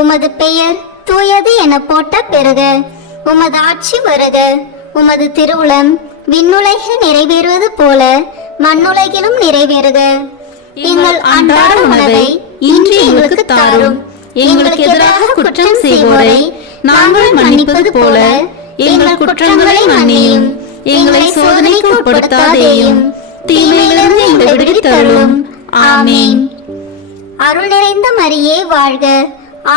உமது பெயர் தூயது என போட்ட பெறுக. உமது ஆட்சி வருக. உமது திருவுளம் விண்ணுலகில் நிறைவேறுவது போல மண்ணுலகிலும் நிறைவேறுக. எங்கள் அன்றாட உணவை இன்று எங்களுக்கு தாரும். எங்களுக்கு எதிராக குற்றம் செய்வோரை நாங்கள் மன்னிப்பது போல எங்கள் குற்றங்களை மன்னியும். எங்களை சோதனைக்கு உட்படுத்தாதேயும், தீமையிலிருந்து எங்களை விடுவித்தருளும். ஆமென். அருள் நிறைந்த மரியே வாழ்க.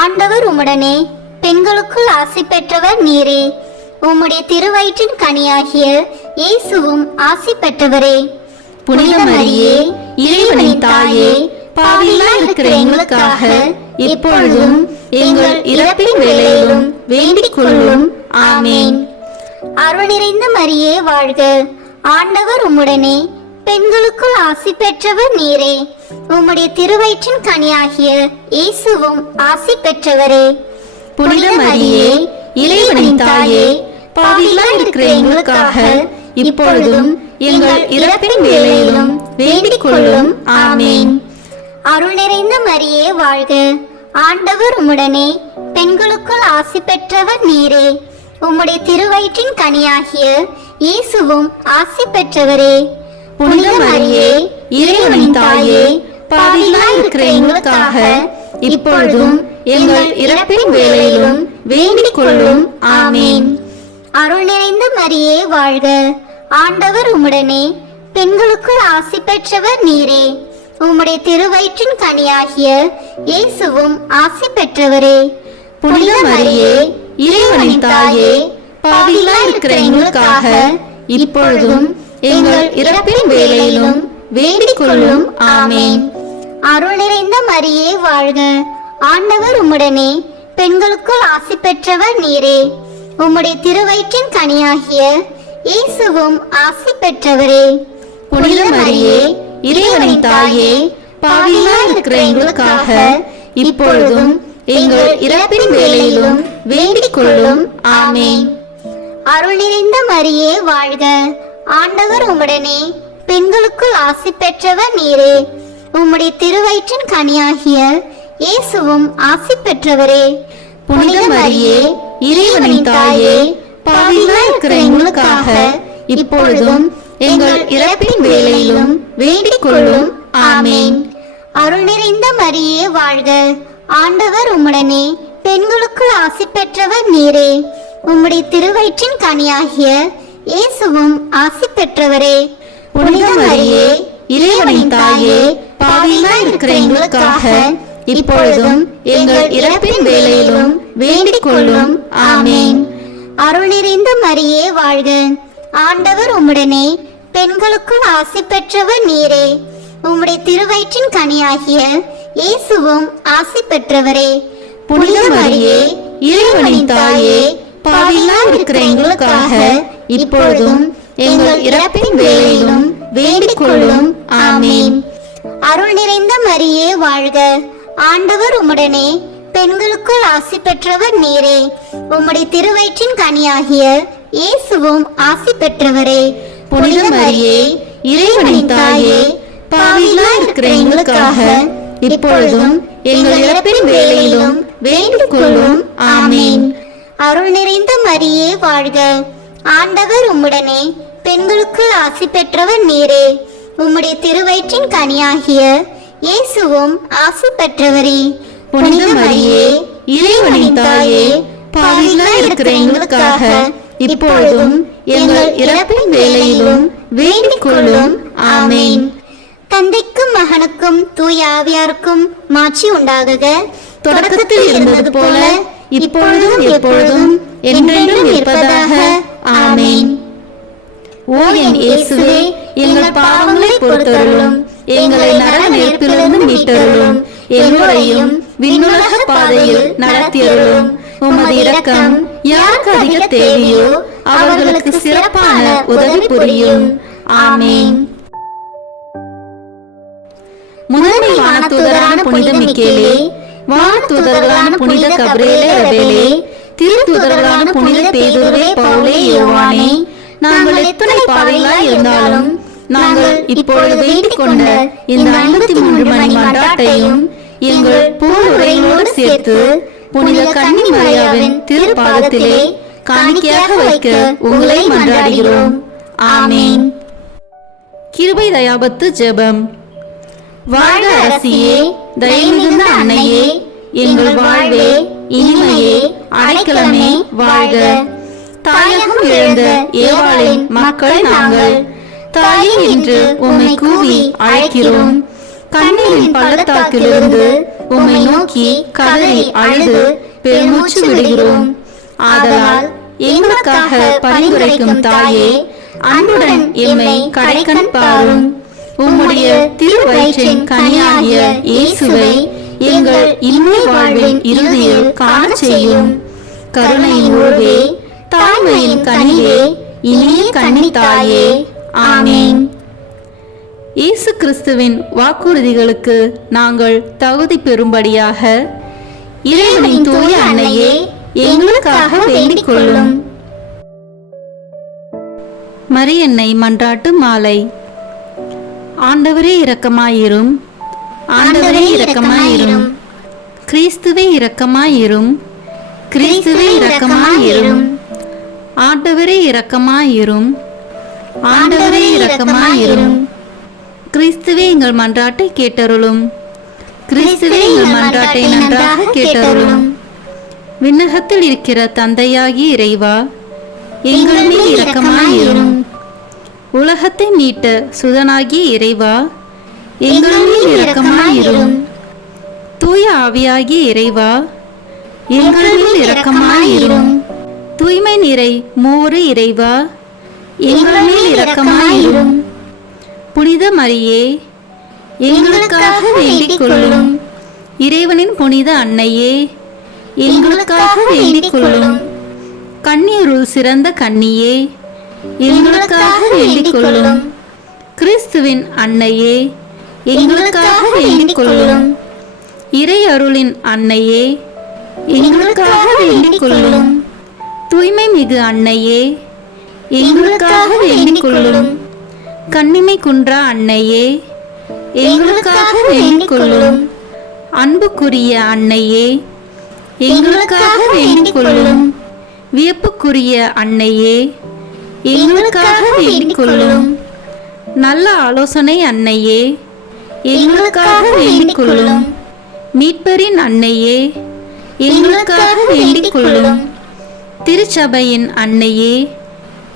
ஆண்டவர் உம்முடனே, பெண்களுக்குள் ஆசி பெற்றவர் நீரே. உம்முடைய திருவயிற்றின் கனியாகிய இயேசுவும் ஆசி பெற்றவரே. புனித மரியே இறைவனின் தாயே, பாவிகளாய் இருக்கிற எங்களுக்காக இப்பொழுதும் எங்கள் இறப்பின் வேளையிலும் வேண்டிக் கொள்ளும். ஆமென். அருள் நிறைந்த மரியே வாழ்க. ஆண்டவர் உம்முடனே, பெண்களுக்குள் ஆசி பெற்றவர் நீரே. உம்முடைய திருவயிற்றின் கனியாகிய இயேசுவும் ஆசி பெற்றவரே. புனித மரியே இறைவனின் தாயே, பாவிகளாய் இருக்கிற எங்களுக்காக இப்பொழுதும் எங்கள் இறப்பின் வேளையிலும் வேண்டிக் கொள்ளும். ஆமென். அருள் நிறைந்த மரியே வாழ்க. ஆண்டவர் உம்முடனே, பெண்களுக்குள் ஆசி பெற்றவர் நீரே. உம்முடைய திருவயிற்றின் கனியாகிய இயேசுவும் ஆசி பெற்றவரே. புனித மரியே இறைவனின் தாயே, பாவிகளாய் இருக்கிற எங்களுக்காக இப்பொழுதும் எங்கள் இறப்பின் வேளையிலும் வேண்டிக் கொள்ளும். ஆமென். அருள் நிறைந்த மரியே வாழ்க. ஆண்டவர் உம்முடனே, பெண்களுக்குள் ஆசி பெற்றவர் நீரே. உம்முடைய திருவயிற்றின் கனியாகிய இயேசுவும் ஆசி பெற்றவரே. புனித மரியே இறைவனின் தாயே, பாவிகளாய் இருக்கிற எங்களுக்காக இப்பொழுதும் எங்கள் இறப்பின் வேளையிலும் வேண்டிக் கொள்ளும். ஆமென். அருள் நிறைந்த மரியே வாழ்க. ஆண்டவர் உம்முடனே, பெண்களுக்குள் ஆசி பெற்றவர் நீரே. உம்முடைய திருவயிற்றின் கனியாகிய இயேசுவும் ஆசி பெற்றவரே. புனித மரியே இறைவனின் தாயே, பாவிகளாய் இருக்கிற எங்களுக்காக இப்பொழுதும் எங்கள் இறப்பின் வேளையிலும் வேண்டிக் கொள்ளும். ஆமென். அருள் நிறைந்த மரியே வாழ்க. ஆண்டவர் உம்முடனே, பெண்களுக்குள் ஆசி பெற்றவர் நீரே. உம்முடைய திருவயிற்றின் கனியாகிய இயேசுவும் ஆசி பெற்றவரே. புனித மரியே இறைவனின் தாயே, பாவிகளாய் இருக்கிற எங்களுக்காக இப்பொழுதும் எங்கள் இறப்பின் வேளையிலும் வேண்டிக் கொள்ளும். ஆமென். அருள் நிறைந்த மரியே வாழ்க. ஆண்டவர் உம்முடனே, பெண்களுக்குள் ஆசி பெற்றவர் நீரே. உம்முடைய திருவயிற்றின் கனியாகிய இயேசுவும் ஆசி பெற்றவரே. புனித மரியே இறைவனின் தாயே, பாவிகளாய் இருக்கிற எங்களுக்காக இப்பொழுதும் எங்கள் இறப்பின் வேளையிலும் வேண்டிக் கொள்ளும். ஆமேன். அருள் நிறைந்த மரியே வாழ்க, ஆண்டவர் உம்முடனே, பெண்களுக்குள் ஆசி பெற்றவர் நீரே. உம்முடைய திருவயிற்றின் கனியாகிய இயேசுவும் ஆசி பெற்றவரே. புனித மரியே, இறைவனின் தாயே, பாவிகளாய் இருக்கிற எங்களுக்காக இப்பொழுதும் எங்கள் இறப்பின் வேளையிலும் வேண்டிக் கொள்ளும். ஆமேன். அருள் நிறைந்த மரியே வாழ்க, ஆண்டவர் உம்முடனே, பெண்களுக்குள் ஆசி பெற்றவர் நீரே. உம்முடைய திருவயிற்றின் கனியாகிய இயேசுவும் ஆசி பெற்றவரே. புனித மரியே, இறைவனின் தாயே, பாவிகளாய் இருக்கிற எங்களுக்காக இப்பொழுதும் எங்கள் இறப்பின் வேளையிலும் வேண்டிக் கொள்ளும். ஆமேன். அருள் நிறைந்த மரியே வாழ்க, ஆண்டவர் உம்முடனே, பெண்களுக்குள் ஆசி பெற்றவர் நீரே. உம்முடைய திருவயிற்றின் கனியாகிய இயேசுவும் ஆசி பெற்றவரே. புனித மரியே, இறைவனின் தாயே, பாவிகளாய் இருக்கிற எங்களுக்காக இப்பொழுதும் எங்கள் இறப்பின் வேளையிலும் வேண்டிக் கொள்ளும். ஆமேன். தந்தைக்கும் மகனுக்கும் தூய ஆவியாருக்கும் மாட்சி உண்டாகுக. தொடக்கத்தில் இருந்தது போல இப்பொழுதும் எப்பொழுதும் என்றென்றும் இருப்பதாக. ஆமேன். ஓ என் இயேசுவே, எங்கள் பாவங்களை பொறுத்தருளும், எங்களை நரக நெருப்பிலிருந்து மீட்டருளும், எல்லோரையும் விண்ணுலக பாதையில் நடத்தியருளும். உமது இரக்கம் யாருக்கு அதிக தேவையோ அவர்களுக்கு சிறப்பான உதவி புரியும். ஆமேன். முதன்மை வானதூதரான புனித மிக்கேலே, வானதூதர்களான புனித கபிரியேலே ரபேலே, திருத்தூதர்களான புனித பேதுருவே, பவுலே, யோவானே, நாங்கள் எத்தனை பாவிகளாய் இருந்தாலும் நாங்கள் இப்பொழுது வேண்டிக் கொண்ட இந்த 53 மணி மன்றாட்டையும் எங்கள் புகழுரைகளோடு சேர்த்து புனித கன்னி மரியாவின் திருப்பாதத்திலே காணிக்கையாக வைக்க உங்களை மன்றாடுகிறோம். ஆமேன். கிருபை தயாபத்து ஜெபம். வாழ்க அரசியே, தயமிகுந்த அன்னையே, எங்கள் வாழ்வே, இனிமையே, அடைக்கலமே வாழ்க. தாயகம் இழந்த ஏவாளின் மக்கள் நாங்கள், தாயே என்று உம்மை கூவி அழைக்கிறோம். கண்ணீரின் பள்ளத்தாக்கிலிருந்து உம்மை நோக்கி கதறி அழுது பெருமூச்சு விடுகிறோம். ஆதலால் எங்களுக்காக பரிந்துரைக்கும் தாயே, அன்புடன் எம்மை கடைக்கண் பாரும். உம்முடைய திருவயிற்றின் கனியாகிய இயேசுவை எங்கள் இன்மை வாழ்வின் இறுதியில் காணச் செய்யும். கருணையின் உருவே, தாய்மையின் கனிவே, இனிய கன்னி தாயே. ஆமேன். இயேசு கிறிஸ்துவின் வாக்குறுதிகளுக்கு நாங்கள் தகுதி பெறும்படியாக இறைவனின் தூய அன்னையே, எங்களுக்காக வேண்டிக் கொள்ளும். மரியன்னை மன்றாட்டு மாலை. ஆண்டவரே இரக்கமாயிரும், ஆண்டவரே இரக்கமாயிரும், கிறிஸ்துவே இரக்கமாயிரும், கிறிஸ்துவே இரக்கமாயிரும், ஆண்டவரே இரக்கமாயிரும், ஆண்டவரே இரக்கமாயிரும். கிறிஸ்துவே எங்கள் மன்றாட்டை கேட்டருளும், கிறிஸ்துவே எங்கள் மன்றாட்டை நன்றாக கேட்டருளும். விண்ணகத்தில் இருக்கிற தந்தையாகிய இறைவா, எங்கள் மேல் இரக்கமாயிரும். உலகத்தை மீட்ட சுதனாகிய இறைவா, எங்கள் மேல் இரக்கமாயிரும். தூய ஆவியாகிய இறைவா, எங்கள் மேல் இரக்கமாயிரும். தூய்மை நிறை மூவரு இறைவா, எங்கள் மேல் இரக்கமாயிரும். புனித மரியே, எங்களுக்காக வேண்டிக் கொள்ளும். இறைவனின் புனித அன்னையே, எங்களுக்காக வேண்டிக் கொள்ளும். கன்னியருள் சிறந்த கன்னியே, எங்களுக்காக வேண்டிக் கொள்ளும். கிறிஸ்துவின் அன்னையே, எங்களுக்காக வேண்டிக் கொள்ளும். இறை அருளின் அன்னையே, எங்களுக்காக வேண்டிக் கொள்ளும். தூய்மை மிகு அன்னையே, எங்களுக்காக வேண்டிக் கொள்ளும். கன்னிமை குன்றா அன்னையே, எங்களுக்காக வேண்டிக் கொள்ளும். அன்புக்குரிய அன்னையே, எங்களுக்காக வேண்டிக் கொள்ளும். வியப்புக்குரிய அன்னையே, எங்களுக்காக வேண்டிக் கொள்ளும். நல்ல ஆலோசனை அன்னையே, எங்களுக்காக வேண்டிக் கொள்ளும். மீட்பரின் அன்னையே, எங்களுக்காக வேண்டிக் கொள்ளும். திருச்சபையின் அன்னையே,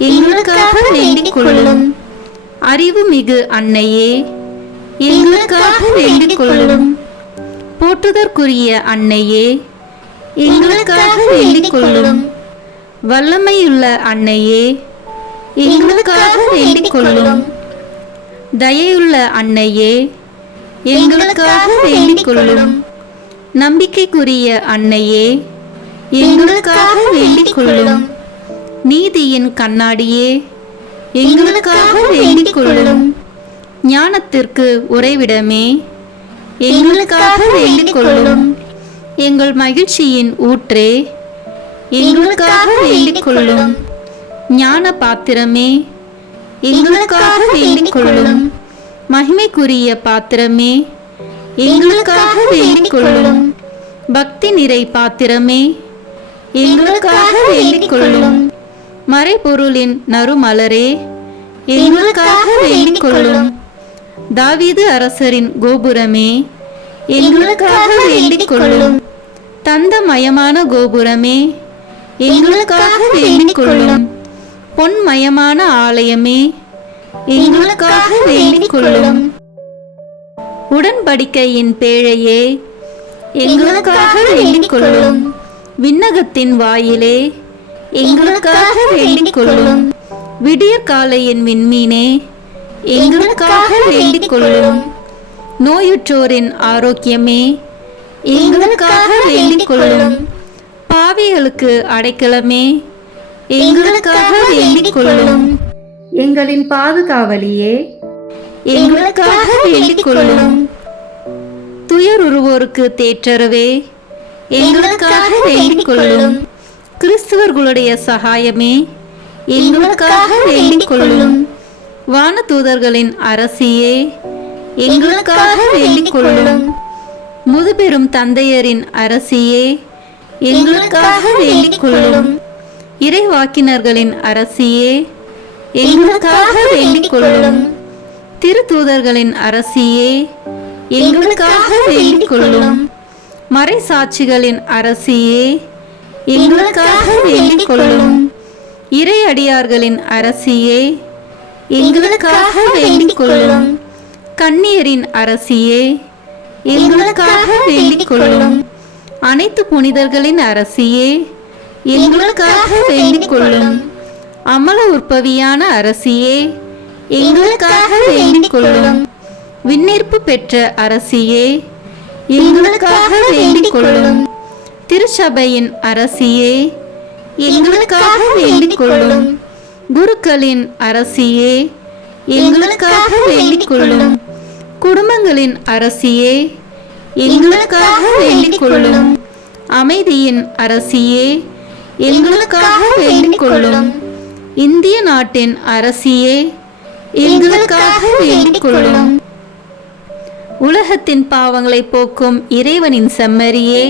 எங்களுக்காக வேண்டிக் கொள்ளும். அறிவு மிகு அன்னையே, எங்களுக்காக வேண்டிக் கொள்ளும். போற்றுதற்குரிய அன்னையே, எங்களுக்காக வேண்டிக் கொள்ளும். வல்லமையுள்ள அன்னையே, எங்களுக்காக வேண்டிக் கொள்ளும். தயையுள்ள அன்னையே, எங்களுக்காக வேண்டிக் கொள்ளும். நம்பிக்கைக்குரிய அன்னையே, எங்களுக்காக வேண்டிக் கொள்ளும். நீதியின் கண்ணாடியே, எங்களுக்காக வேண்டிக் கொள்ளும். ஞானத்திற்கு உறைவிடமே, எங்களுக்காக வேண்டிக் கொள்ளும். எங்கள் மகிழ்ச்சியின் ஊற்றே, எங்களுக்காக வேண்டிக் கொள்ளும். ஞான பாத்திரமே, எங்களுக்காக வேண்டிக் கொள்ளும். மகிமைக்குரிய பாத்திரமே, எங்களுக்காக வேண்டிக் கொள்ளும். பக்தி நிறை பாத்திரமே, எங்களுக்காக வேண்டிக் கொள்ளும். மறைபொருளின் நறுமலரே, எங்களுக்காக வேண்டிக் கொள்ளும். தாவீது அரசரின் கோபுரமே, எங்களுக்காக வேண்டிக் கொள்ளும். தந்தமயமான கோபுரமே, எங்களுக்காக வேண்டிக் கொள்ளும். பொன்மயமான ஆலயமே, எங்களுக்காக வேண்டிக் கொள்ளும். உடன்படிக்கையின் பேழையே, எங்களுக்காக வேண்டிக் கொள்ளும். விண்ணகத்தின் வாயிலே, எங்களுக்காக வேண்டிக் கொள்ளும். விடியற்காலையின் விண்மீனே, எங்களுக்காக வேண்டிக் கொள்ளும். நோயுற்றோரின் ஆரோக்கியமே, எங்களுக்காக வேண்டிக் கொள்ளும். பாவிகளுக்கு அடைக்கலமே, எங்களுக்காக வேண்டிக் கொள்ளும். எங்களின் பாதுகாவலியே, எங்களுக்காக வேண்டிக் கொள்ளும். துயருருவோருக்கு தேற்றரவே, எங்களுக்காக வேண்டிக் கொள்ளும். கிறிஸ்துவர்களுடைய சகாயமே, எங்களுக்காக வேண்டிக் கொள்ளும். வானதூதர்களின் அரசியே, எங்களுக்காக வேண்டிக் கொள்ளும். முதுபெரும் தந்தையரின் அரசியே, எங்களுக்காக வேண்டிக் கொள்ளும். இறைவாக்கினர்களின் அரசியே, எங்களுக்காக வேண்டிக் கொள்ளும். திருத்தூதர்களின் அரசியே, எங்களுக்காக வேண்டிக் கொள்ளும். மறைசாட்சிகளின் அரசியே, எங்களுக்காக வேண்டிக் கொள்ளும். இறையடியார்களின் அரசியே, எங்களுக்காக வேண்டிக் கொள்ளும். கன்னியரின் அரசியே, எங்களுக்காக வேண்டிக் கொள்ளும். அனைத்து புனிதர்களின் அரசியே, எங்களுக்காக வேண்டிக் கொள்ளும். அமல உற்பவியான அரசியே, எங்களுக்காக வேண்டிக் கொள்ளும். விண்ணேற்பு பெற்ற அரசியே, எங்களுக்காக வேண்டிக் கொள்ளும். திருச்சபையின் அரசியே, எங்களுக்காக வேண்டிக் கொள்ளும். குருக்களின் அரசியே, எங்களுக்காக வேண்டிக் கொள்ளும். குடும்பங்களின் அரசியே, எங்களுக்காக வேண்டிக் கொள்ளும். அமைதியின் அரசியே, எங்களுக்காக வேண்டிக் கொள்ளும். இந்திய நாட்டின் அரசியே, எங்களுக்காக வேண்டிக் கொள்ளும். உலகத்தின் பாவங்களை போக்கும் இறைவனின் செம்மறியே,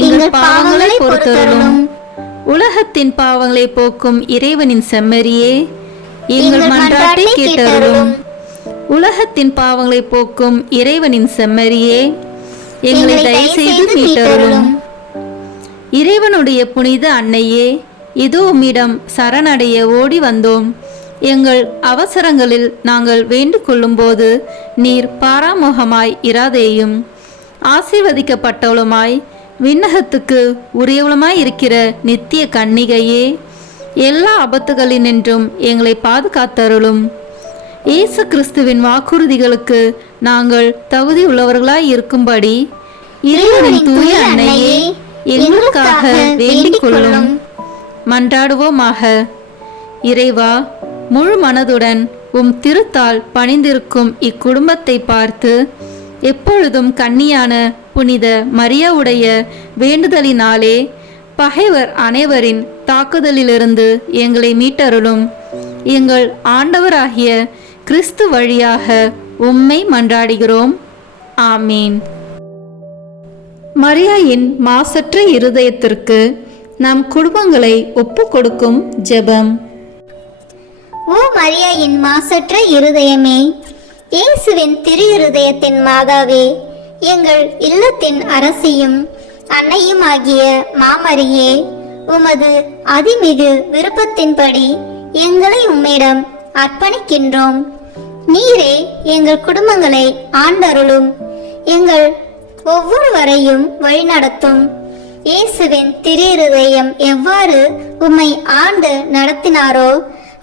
எங்கள் பாவங்களை பொறுத்தருளும். உலகத்தின் பாவங்களை போக்கும் இறைவனின் செம்மறியே, எங்கள் மன்றாட்டை கேட்டருளும். உலகத்தின் பாவங்களை போக்கும் இறைவனின் செம்மறியே, எங்களை தயவு செய்து மீட்டருளும். இறைவனுடைய புனித அன்னையே, இதோ உம்மிடம் சரணடைய ஓடி வந்தோம். எங்கள் அவசரங்களில் நாங்கள் வேண்டிக் கொள்ளும்போது நீர் பாராமுகமாய் இராதேயும். ஆசீர்வதிக்கப்பட்டவளுமாய் விண்ணகத்துக்கு உரியவளுமாய் இருக்கிற நித்திய கன்னிகையே, எல்லா ஆபத்துகளினின்றும் எங்களை பாதுகாத்தருளும். இயேசு கிறிஸ்துவின் வாக்குறுதிகளுக்கு நாங்கள் தகுதி உள்ளவர்களாய் இருக்கும்படி இறைவனின் தூய அன்னையே, எங்களுக்காக வேண்டிக் கொள்ளும். மன்றாடுவோமாக. இறைவா, முழு மனதுடன் உம் திருத்தால் பணிந்திருக்கும் இக்குடும்பத்தை பார்த்து எப்பொழுதும் கன்னியான புனித மரியாவுடைய வேண்டுதலினாலே பகைவர் அனைவரின் தாக்குதலிலிருந்து எங்களை மீட்டருளும். எங்கள் ஆண்டவராகிய கிறிஸ்து வழியாக உம்மை மன்றாடுகிறோம். ஆமீன். மரியாயின் மாசற்ற இருதயத்திற்கு நம் குடும்பங்களை ஒப்பு கொடுக்கும் ஜெபம். ஓ மரியாயின் மாசற்ற இருதயமே, இயேசுவின் திரு இருதயத்தின் மாதாவே, எங்கள் இல்லத்தின் அரசியும் அன்னையுமாகிய மாமரியே, உமது அதிமிகு விருப்பத்தின்படி எங்களை உம்மிடம் அர்ப்பணிக்கின்றோம். நீரே எங்கள் குடும்பங்களை ஆண்டருளும், எங்கள் ஒவ்வொருவரையும் வழிநடத்தும். இயேசுவின் திரு இருதயம் எவ்வாறு உம்மை ஆண்டு நடத்தினாரோ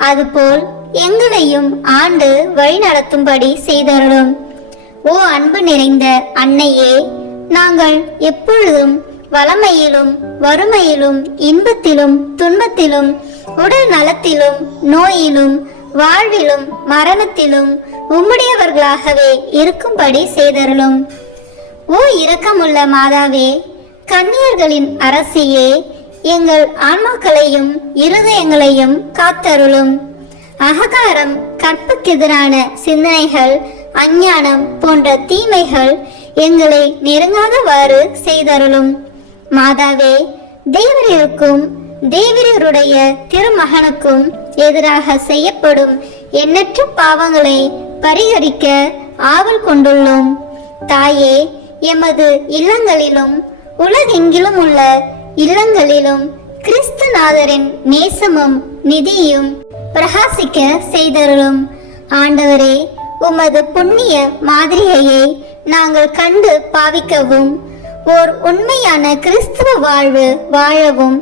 அதுபோல் எங்களையும் ஆண்டு வழிநடத்தும்படி செய்தருளும். ஓ அன்பு நிறைந்த அன்னையே, நாங்கள் எப்பொழுதும் வளமையிலும் வறுமையிலும் இன்பத்திலும் துன்பத்திலும் உடல் நலத்திலும் நோயிலும் வாழ்விலும் மரணத்திலும் உம்முடையவர்களாகவே இருக்கும்படி செய்தருளும். ஓ இரக்கமுள்ள மாதாவே, கன்னியர்களின் அரசியே, எங்கள் ஆன்மாக்களையும் இருதயங்களையும் காத்தருளும். அகங்காரம், கற்புக்கெதிரான சிந்தனைகள், அஞ்ஞானம் போன்ற தீமைகள் எங்களை நெருங்காதவாறு செய்தருளும். மாதாவே, தேவரீருக்கும் தேவரீருடைய திருமகனுக்கும் எதிராக செய்யப்படும் எண்ணற்ற பாவங்களை பரிகரிக்க ஆவல் கொண்டுள்ளோம். தாயே, எமது இல்லங்களிலும் உலகெங்கிலும் உள்ள இல்லங்களிலும் கிறிஸ்துநாதரின் நேசமும் நிதியும் பிரகாசிக்க செய்தருளும். ஆண்டவரே, உமது புண்ணிய மாதிரியை நாங்கள் கண்டு பாவிக்கவும், ஓர் உண்மையான கிறிஸ்துவ வாழ்வு வாழவும்,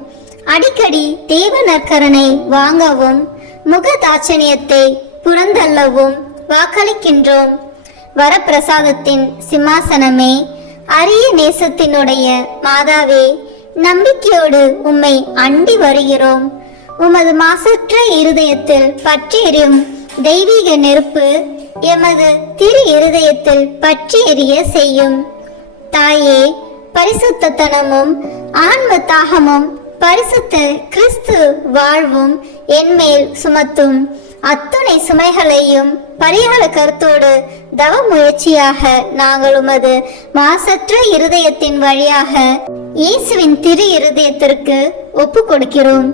அடிக்கடி தேவ நற்கரனை வாங்கவும், முகதாட்சணியத்தை புறந்தள்ளவும் வாக்களிக்கின்றோம். வரப்பிரசாதத்தின் சிம்மாசனமே, அரிய நேசத்தினுடைய மாதாவே, நம்பிக்கையோடு உம்மை அண்டி வருகிறோம். உமது மாசற்ற இருதயத்தில் பற்றி எரியும் தெய்வீக நெருப்பு எமது திரு இருதயத்தில் பற்றி எரிய செய்யும். தாயே, பரிசுத்தனமும் ஆன்ம தாகமும் பரிசுத்த கிறிஸ்து வாழ்வும் என்மேல் சுமத்தும். அத்துணை சுமைகளையும் பரிகார கருத்தோடு தவ முயற்சியாக நாங்கள் உமது மாசற்ற இருதயத்தின் வழியாக இயேசுவின் திரு இருதயத்திற்கு ஒப்பு கொடுக்கிறோம்.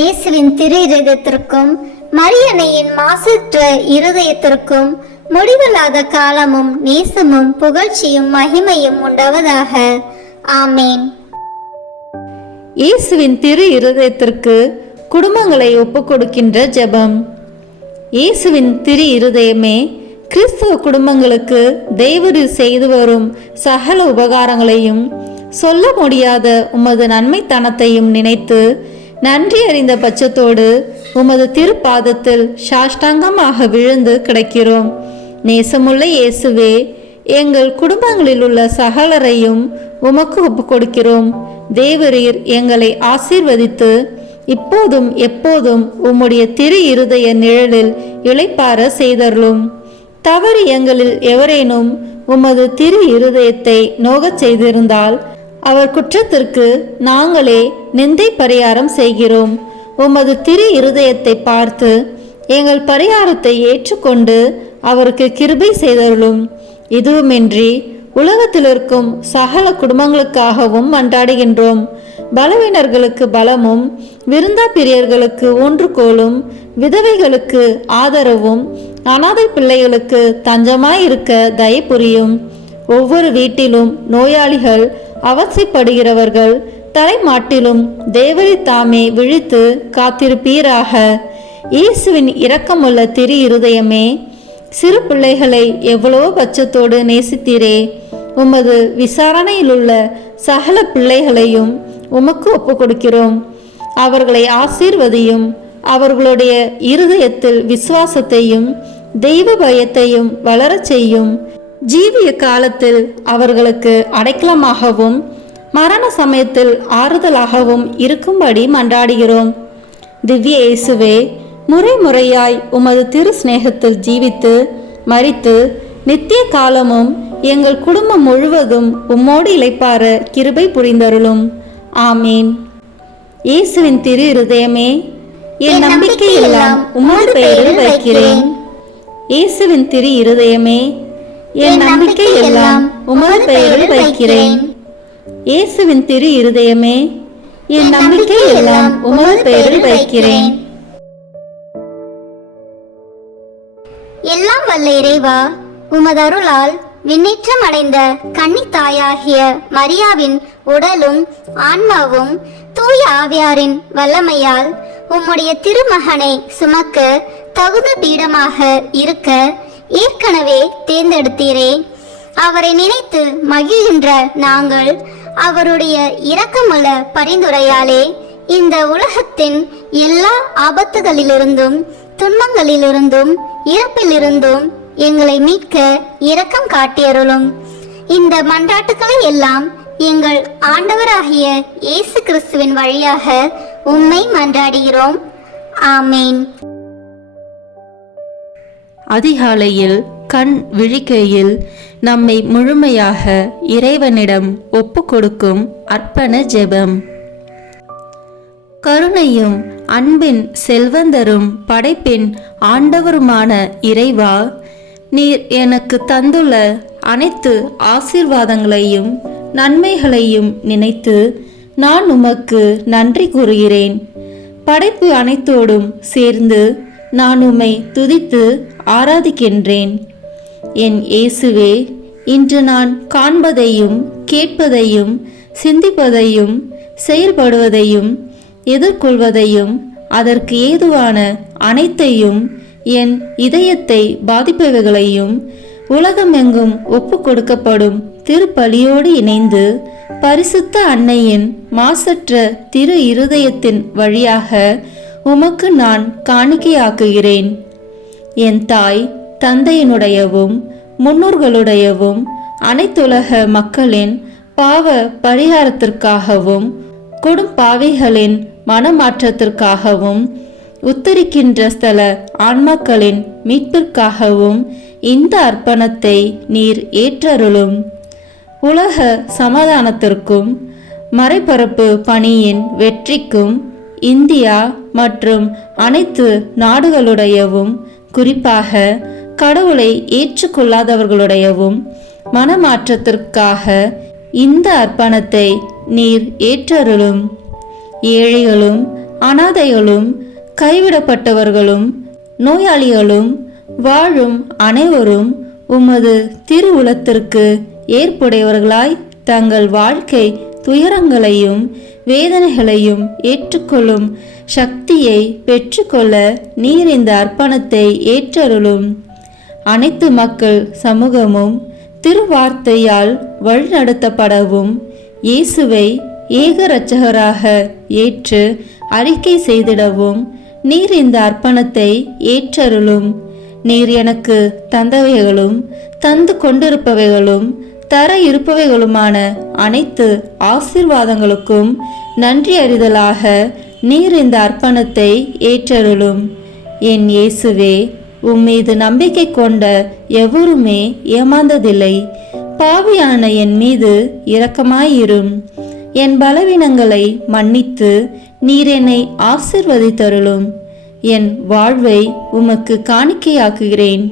இயேசுவின் திரு இருதயத்திற்கும் மரியன்னையின் மாசற்ற இருதயத்திற்கும் முடிவில்லாத காலமும் நேசமும் புகழ்ச்சியும் மகிமையும் உண்டாவதாக. ஆமேன். இயேசுவின் திரு இருதயத்திற்கு குடும்பங்களை ஒப்புக் கொடுக்கின்ற ஜெபம். இயேசுவின் திரு இருதயமே, கிறிஸ்தவ குடும்பங்களுக்கு தேவரீர் செய்து வரும் சகல உபகாரங்களையும் சொல்ல முடியாத உமது நன்மைத்தனத்தையும் நினைத்து நன்றி அறிந்த பட்சத்தோடு உமது திருப்பாதத்தில் சாஷ்டாங்கமாக விழுந்து கிடக்கிறோம். நேசமுள்ள இயேசுவே, எங்கள் குடும்பங்களில் உள்ள சகலரையும் உமக்கு ஒப்பு கொடுக்கிறோம். தேவரீர் எங்களை ஆசீர்வதித்து இப்போதும் எப்போதும் உம்முடைய திரு இருதய நிழலில் இளைப்பார செய்தருளும். தவறு எங்களில் எவரேனும் உமது திரு இருதயத்தை நோகச் செய்திருந்தால் அவர் குற்றத்திற்கு நாங்களே நிந்தை பரிகாரம் செய்கிறோம். உமது திரு இருதயத்தை பார்த்து எங்கள் பரிகாரத்தை ஏற்றுக்கொண்டு அவருக்கு கிருபை செய்தருளும். இதுவுமின்றி உலகத்தில் இருக்கும் சகல குடும்பங்களுக்காகவும் மன்றாடுகின்றோம். பலவீனர்களுக்கு பலமும், விருந்தா பிரியர்களுக்கு ஊன்றுகோலும், விதவைகளுக்கு ஆதரவும், அனாதை பிள்ளைகளுக்கு தஞ்சமாயிருக்க தயை புரியும். ஒவ்வொரு வீட்டிலும் நோயாளிகள், அவசைப்படுகிறவர்கள் தலைமாட்டிலும் தேவரி தாமே விழித்து காத்திருப்பீராக. இயேசுவின் இரக்கமுள்ள திரு இருதயமே, சிறு பிள்ளைகளை எவ்வளவோ பட்சத்தோடு நேசித்தீரே. உமது விசாரணையிலுள்ள சகல பிள்ளைகளையும் உமக்கு ஒப்பு கொடுக்கிறோம். அவர்களை ஆசீர்வதியும். அவர்களுடைய இருதயத்தில் விசுவாசத்தையும் தெய்வ பயத்தையும் வளரச் செய்யும். ஜீவிய காலத்தில் அவர்களுக்கு அடைக்கலமாகவும் மரண சமயத்தில் ஆறுதலாகவும் இருக்கும்படி மன்றாடுகிறோம். திவ்ய இயேசுவே, முறை முறையாய் உமது திரு சிநேகத்தில் ஜீவித்து மரித்து நித்திய காலமும் எங்கள் குடும்பம் முழுவதும் உம்மோடு இளைப்பார கிருபை புரிந்தருளும். ஆமீன். இயேசுவின் திரு இருதயமே, என் நம்பிக்கையெல்லாம் உமது பெயரில் வைக்கிறேன். இயேசுவின் திரு இருதயமே, என் நம்பிக்கையெல்லாம் உமது பெயரில் வைக்கிறேன். இயேசுவின் திரு இருதயமே, என் நம்பிக்கையெல்லாம் உமது பெயரில் வைக்கிறேன். எல்லாம் வல்ல இறைவா, உமதருளால் விண்ணேற்றம் அடைந்த கன்னி தாயாகிய மரியாவின் உடலும் ஆன்மாவும் தூய ஆவியாரின் வல்லமையால் உம்முடைய திருமகனை சுமக்க தகுந்த பீடமாக இருக்க ஏற்கனவே தேர்ந்தெடுத்தீரே. அவரை நினைத்து மகிழ்கின்ற நாங்கள் அவருடைய இரக்கமுள்ள பரிந்துரையாலே இந்த உலகத்தின் எல்லா ஆபத்துகளிலிருந்தும் துன்பங்களிலிருந்தும் இறப்பிலிருந்தும் எங்களை மீட்க இரக்கம் காட்டியருளும். இந்த மன்றாட்டுக்களை எல்லாம் எங்கள் ஆண்டவராகிய இயேசு கிறிஸ்துவின் வழியாக உம்மை மன்றாடுகிறோம். ஆமேன். அதிகாலையில் கண் விழிக்கையில் நம்மை முழுமையாக இறைவனிடம் ஒப்பு கொடுக்கும் அர்ப்பண ஜெபம். கருணையும் அன்பின் செல்வந்தரும் படைப்பின் ஆண்டவருமான இறைவா, நீர் எனக்கு தந்துள்ள அனைத்து ஆசீர்வாதங்களையும் நன்மைகளையும் நினைத்து நான் உமக்கு நன்றி கூறுகிறேன். படைப்பு அனைத்தோடும் சேர்ந்து நான் உம்மை துதித்து ஆராதிக்கின்றேன். என் இயேசுவே, இன்று நான் காண்பதையும் கேட்பதையும் சிந்திப்பதையும் செயல்படுவதையும் எதிர்கொள்வதையும் அதற்கு ஏதுவான அனைத்தையும் என் இதயத்தை பாதிப்பவைகளையும் உலகமெங்கும் ஒப்பு கொடுக்கப்படும் திருப்பலியோடு இணைந்து பரிசுத்த அன்னையின் மாசற்ற திரு இருதயத்தின் வழியாக உமக்கு நான் காணிக்கையாக்குகிறேன். என் தாய் தந்தையினுடையவும் முன்னோர்களுடையவும் அனைத்துலக மக்களின் பாவ பரிகாரத்திற்காகவும் கொடும்பாவிகளின் மனமாற்றத்திற்காகவும் உத்தரிக்கின்ற ஸ்தல ஆன்மாக்களின் மீட்பிற்காகவும் இந்த அர்ப்பணத்தை நீர் ஏற்றருளும். உலக சமாதானத்திற்கும் மறைபரப்பு பணியின் வெற்றிக்கும் இந்தியா மற்றும் அனைத்து நாடுகளுடையவும் குறிப்பாக கடவுளை ஏற்றுக்கொள்ளாதவர்களுடையவும் மனமாற்றத்திற்காக இந்த அர்ப்பணத்தை நீர் ஏற்றருளும். ஏழைகளும் அனாதைகளும் கைவிடப்பட்டவர்களும் நோயாளிகளும் வாழும் அனைவரும் உமது திருவுளத்திற்கு ஏற்புடையவர்களாய் தங்கள் வாழ்க்கை துயரங்களையும் வேதனைகளையும் ஏற்றுக்கொள்ளும் சக்தியை பெற்றுக்கொள்ள நீர் இந்த அர்ப்பணத்தை ஏற்றருளும். அனைத்து மக்கள் சமூகமும் திருவார்த்தையால் வழிநடத்தப்படவும் இயேசுவை ஏக இரட்சகராக ஏற்று அறிக்கை செய்திடவும் நீர் இந்த அர்ப்பணத்தை ஏற்றருளும். நீர் எனக்கு தந்தவைகளும் தந்து கொண்டிருப்பவைகளும் தர இருப்பவைகளுமான அனைத்து ஆசீர்வாதங்களுக்கும் நன்றி அறிதலாக நீர் இந்த அர்ப்பணத்தை ஏற்றருளும். என் இயேசுவே, உம்மீது நம்பிக்கை கொண்ட எவருமே ஏமாந்ததில்லை. பாவியான என் மீது இரக்கமாயிரும். என் பலவீனங்களை மன்னித்து நீர் என்னை ஆசீர்வதித்தருளும். என் வாழ்வை உமக்கு காணிக்கையாக்குகிறேன்.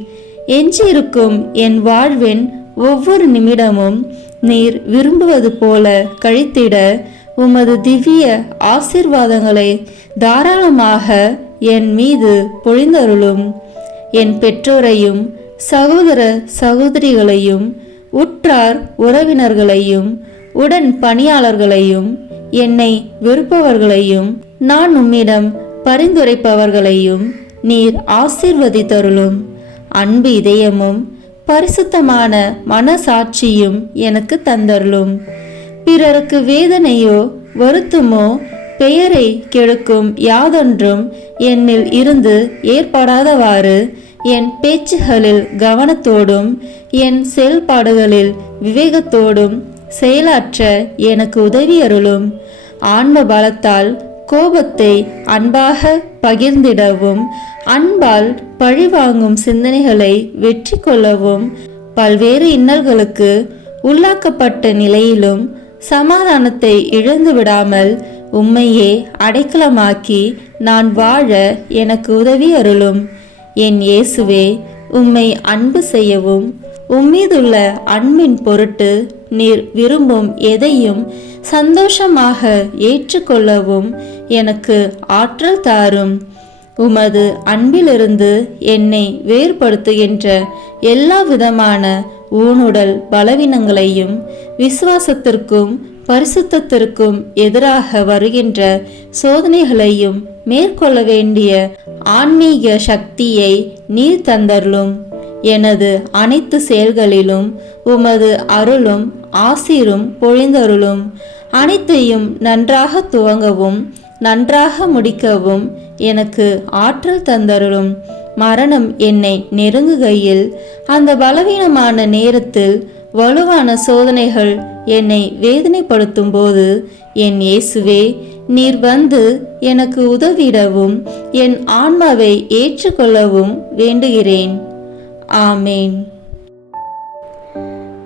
எஞ்சியிருக்கும் என் வாழ்வின் ஒவ்வொரு நிமிடமும் நீர் விரும்புவது போல கழித்திட உமது திவ்ய ஆசீர்வாதங்களை தாராளமாக என் மீது பொழிந்தருளும். என் பெற்றோரையும் சகோதர சகோதரிகளையும் உற்றார் உறவினர்களையும் உடன் பணியாளர்களையும் என்னை வெறுப்பவர்களையும் நான் உம்மிடம் பரிந்துரைப்பவர்களையும் நீர் ஆசீர்வதித்தருளும். அன்பு இதயமும் பரிசுத்தமான மனசாட்சியும் எனக்கு தந்தருளும். பிறருக்கு வேதனையோ வருத்தமோ பெயரை கெடுக்கும் யாதொன்றும் என்னில் இருந்து ஏற்படாதவாறு என் பேச்சுகளில் கவனத்தோடும் என் செயல்பாடுகளில் விவேகத்தோடும் செயலாற்ற எனக்கு உதவி அருளும். ஆன்ம பலத்தால் கோபத்தை அன்பாக பகிர்ந்திடவும் அன்பால் பழிவாங்கும் சிந்தனைகளை வெற்றி கொள்ளவும் பல்வேறு இன்னல்களுக்கு உள்ளாக்கப்பட்ட நிலையிலும் சமாதானத்தை இழந்து விடாமல் உம்மையே அடைக்கலமாக்கி நான் வாழ எனக்கு உதவி அருளும். என் இயேசுவே, உம்மை அன்பு செய்யவும் உம்மீதுள்ள அன்பின் பொருட்டு நீர் விரும்பும் எதையும் சந்தோஷமாக ஏற்றுக்கொள்ளவும் எனக்கு ஆற்றல் தாரும். உமது அன்பிலிருந்து என்னை வேறுபடுத்துகின்ற எல்லா விதமான ஊனுடல் பலவீனங்களையும் விசுவாசத்திற்கும் பரிசுத்தத்திற்கும் எதிராக வருகின்ற சோதனைகளையும் மேற்கொள்ள வேண்டிய ஆன்மீக சக்தியை நீர் தந்தருளும். எனது அனைத்து செயல்களிலும் உமது அருளும் ஆசீரும் பொழிந்தருளும். அனைத்தையும் நன்றாக துவங்கவும் நன்றாக முடிக்கவும் எனக்கு ஆற்றல் தந்தருளும். மரணம் என்னை நெருங்குகையில், அந்த பலவீனமான நேரத்தில் வலுவான சோதனைகள் என்னை வேதனைப்படுத்தும் போது, என் இயேசுவே, நீர் வந்து எனக்கு உதவிடவும் என் ஆன்மாவை ஏற்றுக்கொள்ளவும் வேண்டுகிறேன். ஆமேன்.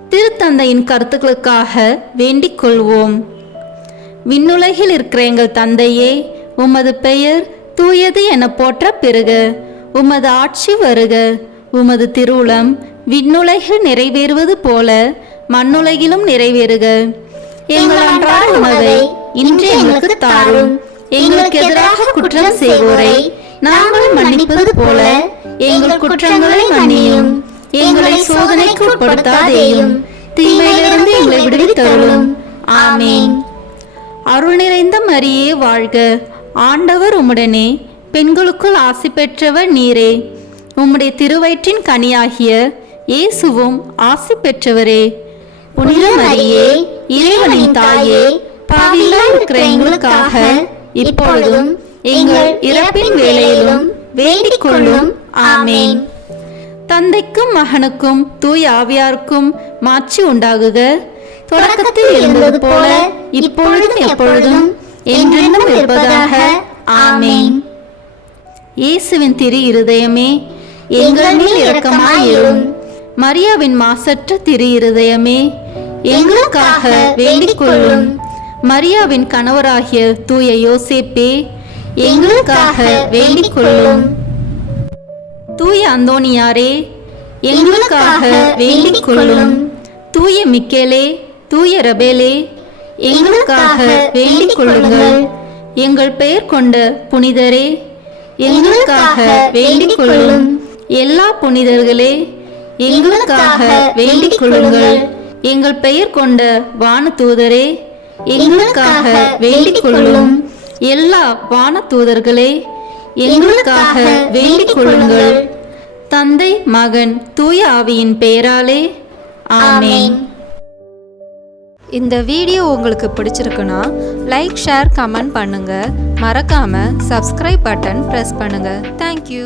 திருத்தந்தையின் கருத்துக்களுக்காக வேண்டிக் கொள்வோம். விண்ணுலகில் இருக்கிற எங்கள் தந்தையே, உமது பெயர் தூயது என போற்ற பெறுக. உமது ஆட்சி வருக. உமது திருவுளம் விண்ணுலகில் நிறைவேறுவது போல மண்ணுலகிலும் நிறைவேறுக. எங்கள் அன்றாட உணவை இன்று எங்களுக்கு தாரும். எங்களுக்கு எதிராக குற்றம் செய்வோரை நாங்கள் மன்னிப்பது போல எங்கள் குற்றங்களை மன்னியும். எங்களை சோதனைக்கு உட்படுத்தாதேயும், தீமையிலிருந்து எங்களை விடுவித்தருளும். ஆமேன். அருள் நிறைந்த மரியே வாழ்க. ஆண்டவர் உம்முடனே, பெண்களுக்குள் ஆசி பெற்றவர் நீரே. உம்முடைய திருவயிற்றின் கனியாகிய இயேசுவும் ஆசி பெற்றவரே. புனித மரியே, இறைவனின் தாயே, பாவிகளாய் இருக்கிற எங்களுக்காக இப்பொழுதும் எங்கள் இறப்பின் வேளையிலும் வேண்டிக் கொள்ளும். ஆமேன். தந்தைக்கும் மகனுக்கும் தூய ஆவியாருக்கும் மாட்சி உண்டாகுக. தொடக்கத்தில் இருந்தது போல இப்பொழுதும் எப்பொழுதும் என்றென்றும் இருப்பதாக. ஆமேன். இயேசுவின் திரு இருதயமே, எங்கள் மேல் இரக்கமாயிரும். மரியாவின் மாசற்ற திரு இருதயமே, எங்களுக்காக வேண்டிக் கொள்ளும். மரியாவின் கணவராகிய தூய யோசேப்பே, எங்களுக்காக வேண்டிக் கொள்ளும். தூய அந்தோனியாரே, எங்களுக்காக வேண்டிக் கொள்ளும். தூய மிக்கேலே, தூய ரபேலே, எங்களுக்காக வேண்டிக் கொள்ளுங்கள். எங்கள் பெயர் கொண்ட புனிதரே, எங்களுக்காக வேண்டிக் கொள்ளும். எல்லா புனிதர்களே, எங்களுக்காக வேண்டிக் கொள்ளுங்கள். எங்கள் பெயர் கொண்ட வானதூதரே, எங்களுக்காக வேண்டிக் கொள்ளும். எல்லா வானதூதர்களே, எங்களுக்காக வேண்டிக் கொள்ளுங்கள். தந்தை, மகன், தூய ஆவியின் பெயராலே. ஆமேன். இந்த வீடியோ உங்களுக்கு பிடிச்சிருக்குன்னா லைக், ஷேர், கமெண்ட் பண்ணுங்க. மறக்காம சப்ஸ்கிரைப் பட்டன் பிரஸ் பண்ணுங்க. தேங்க்யூ.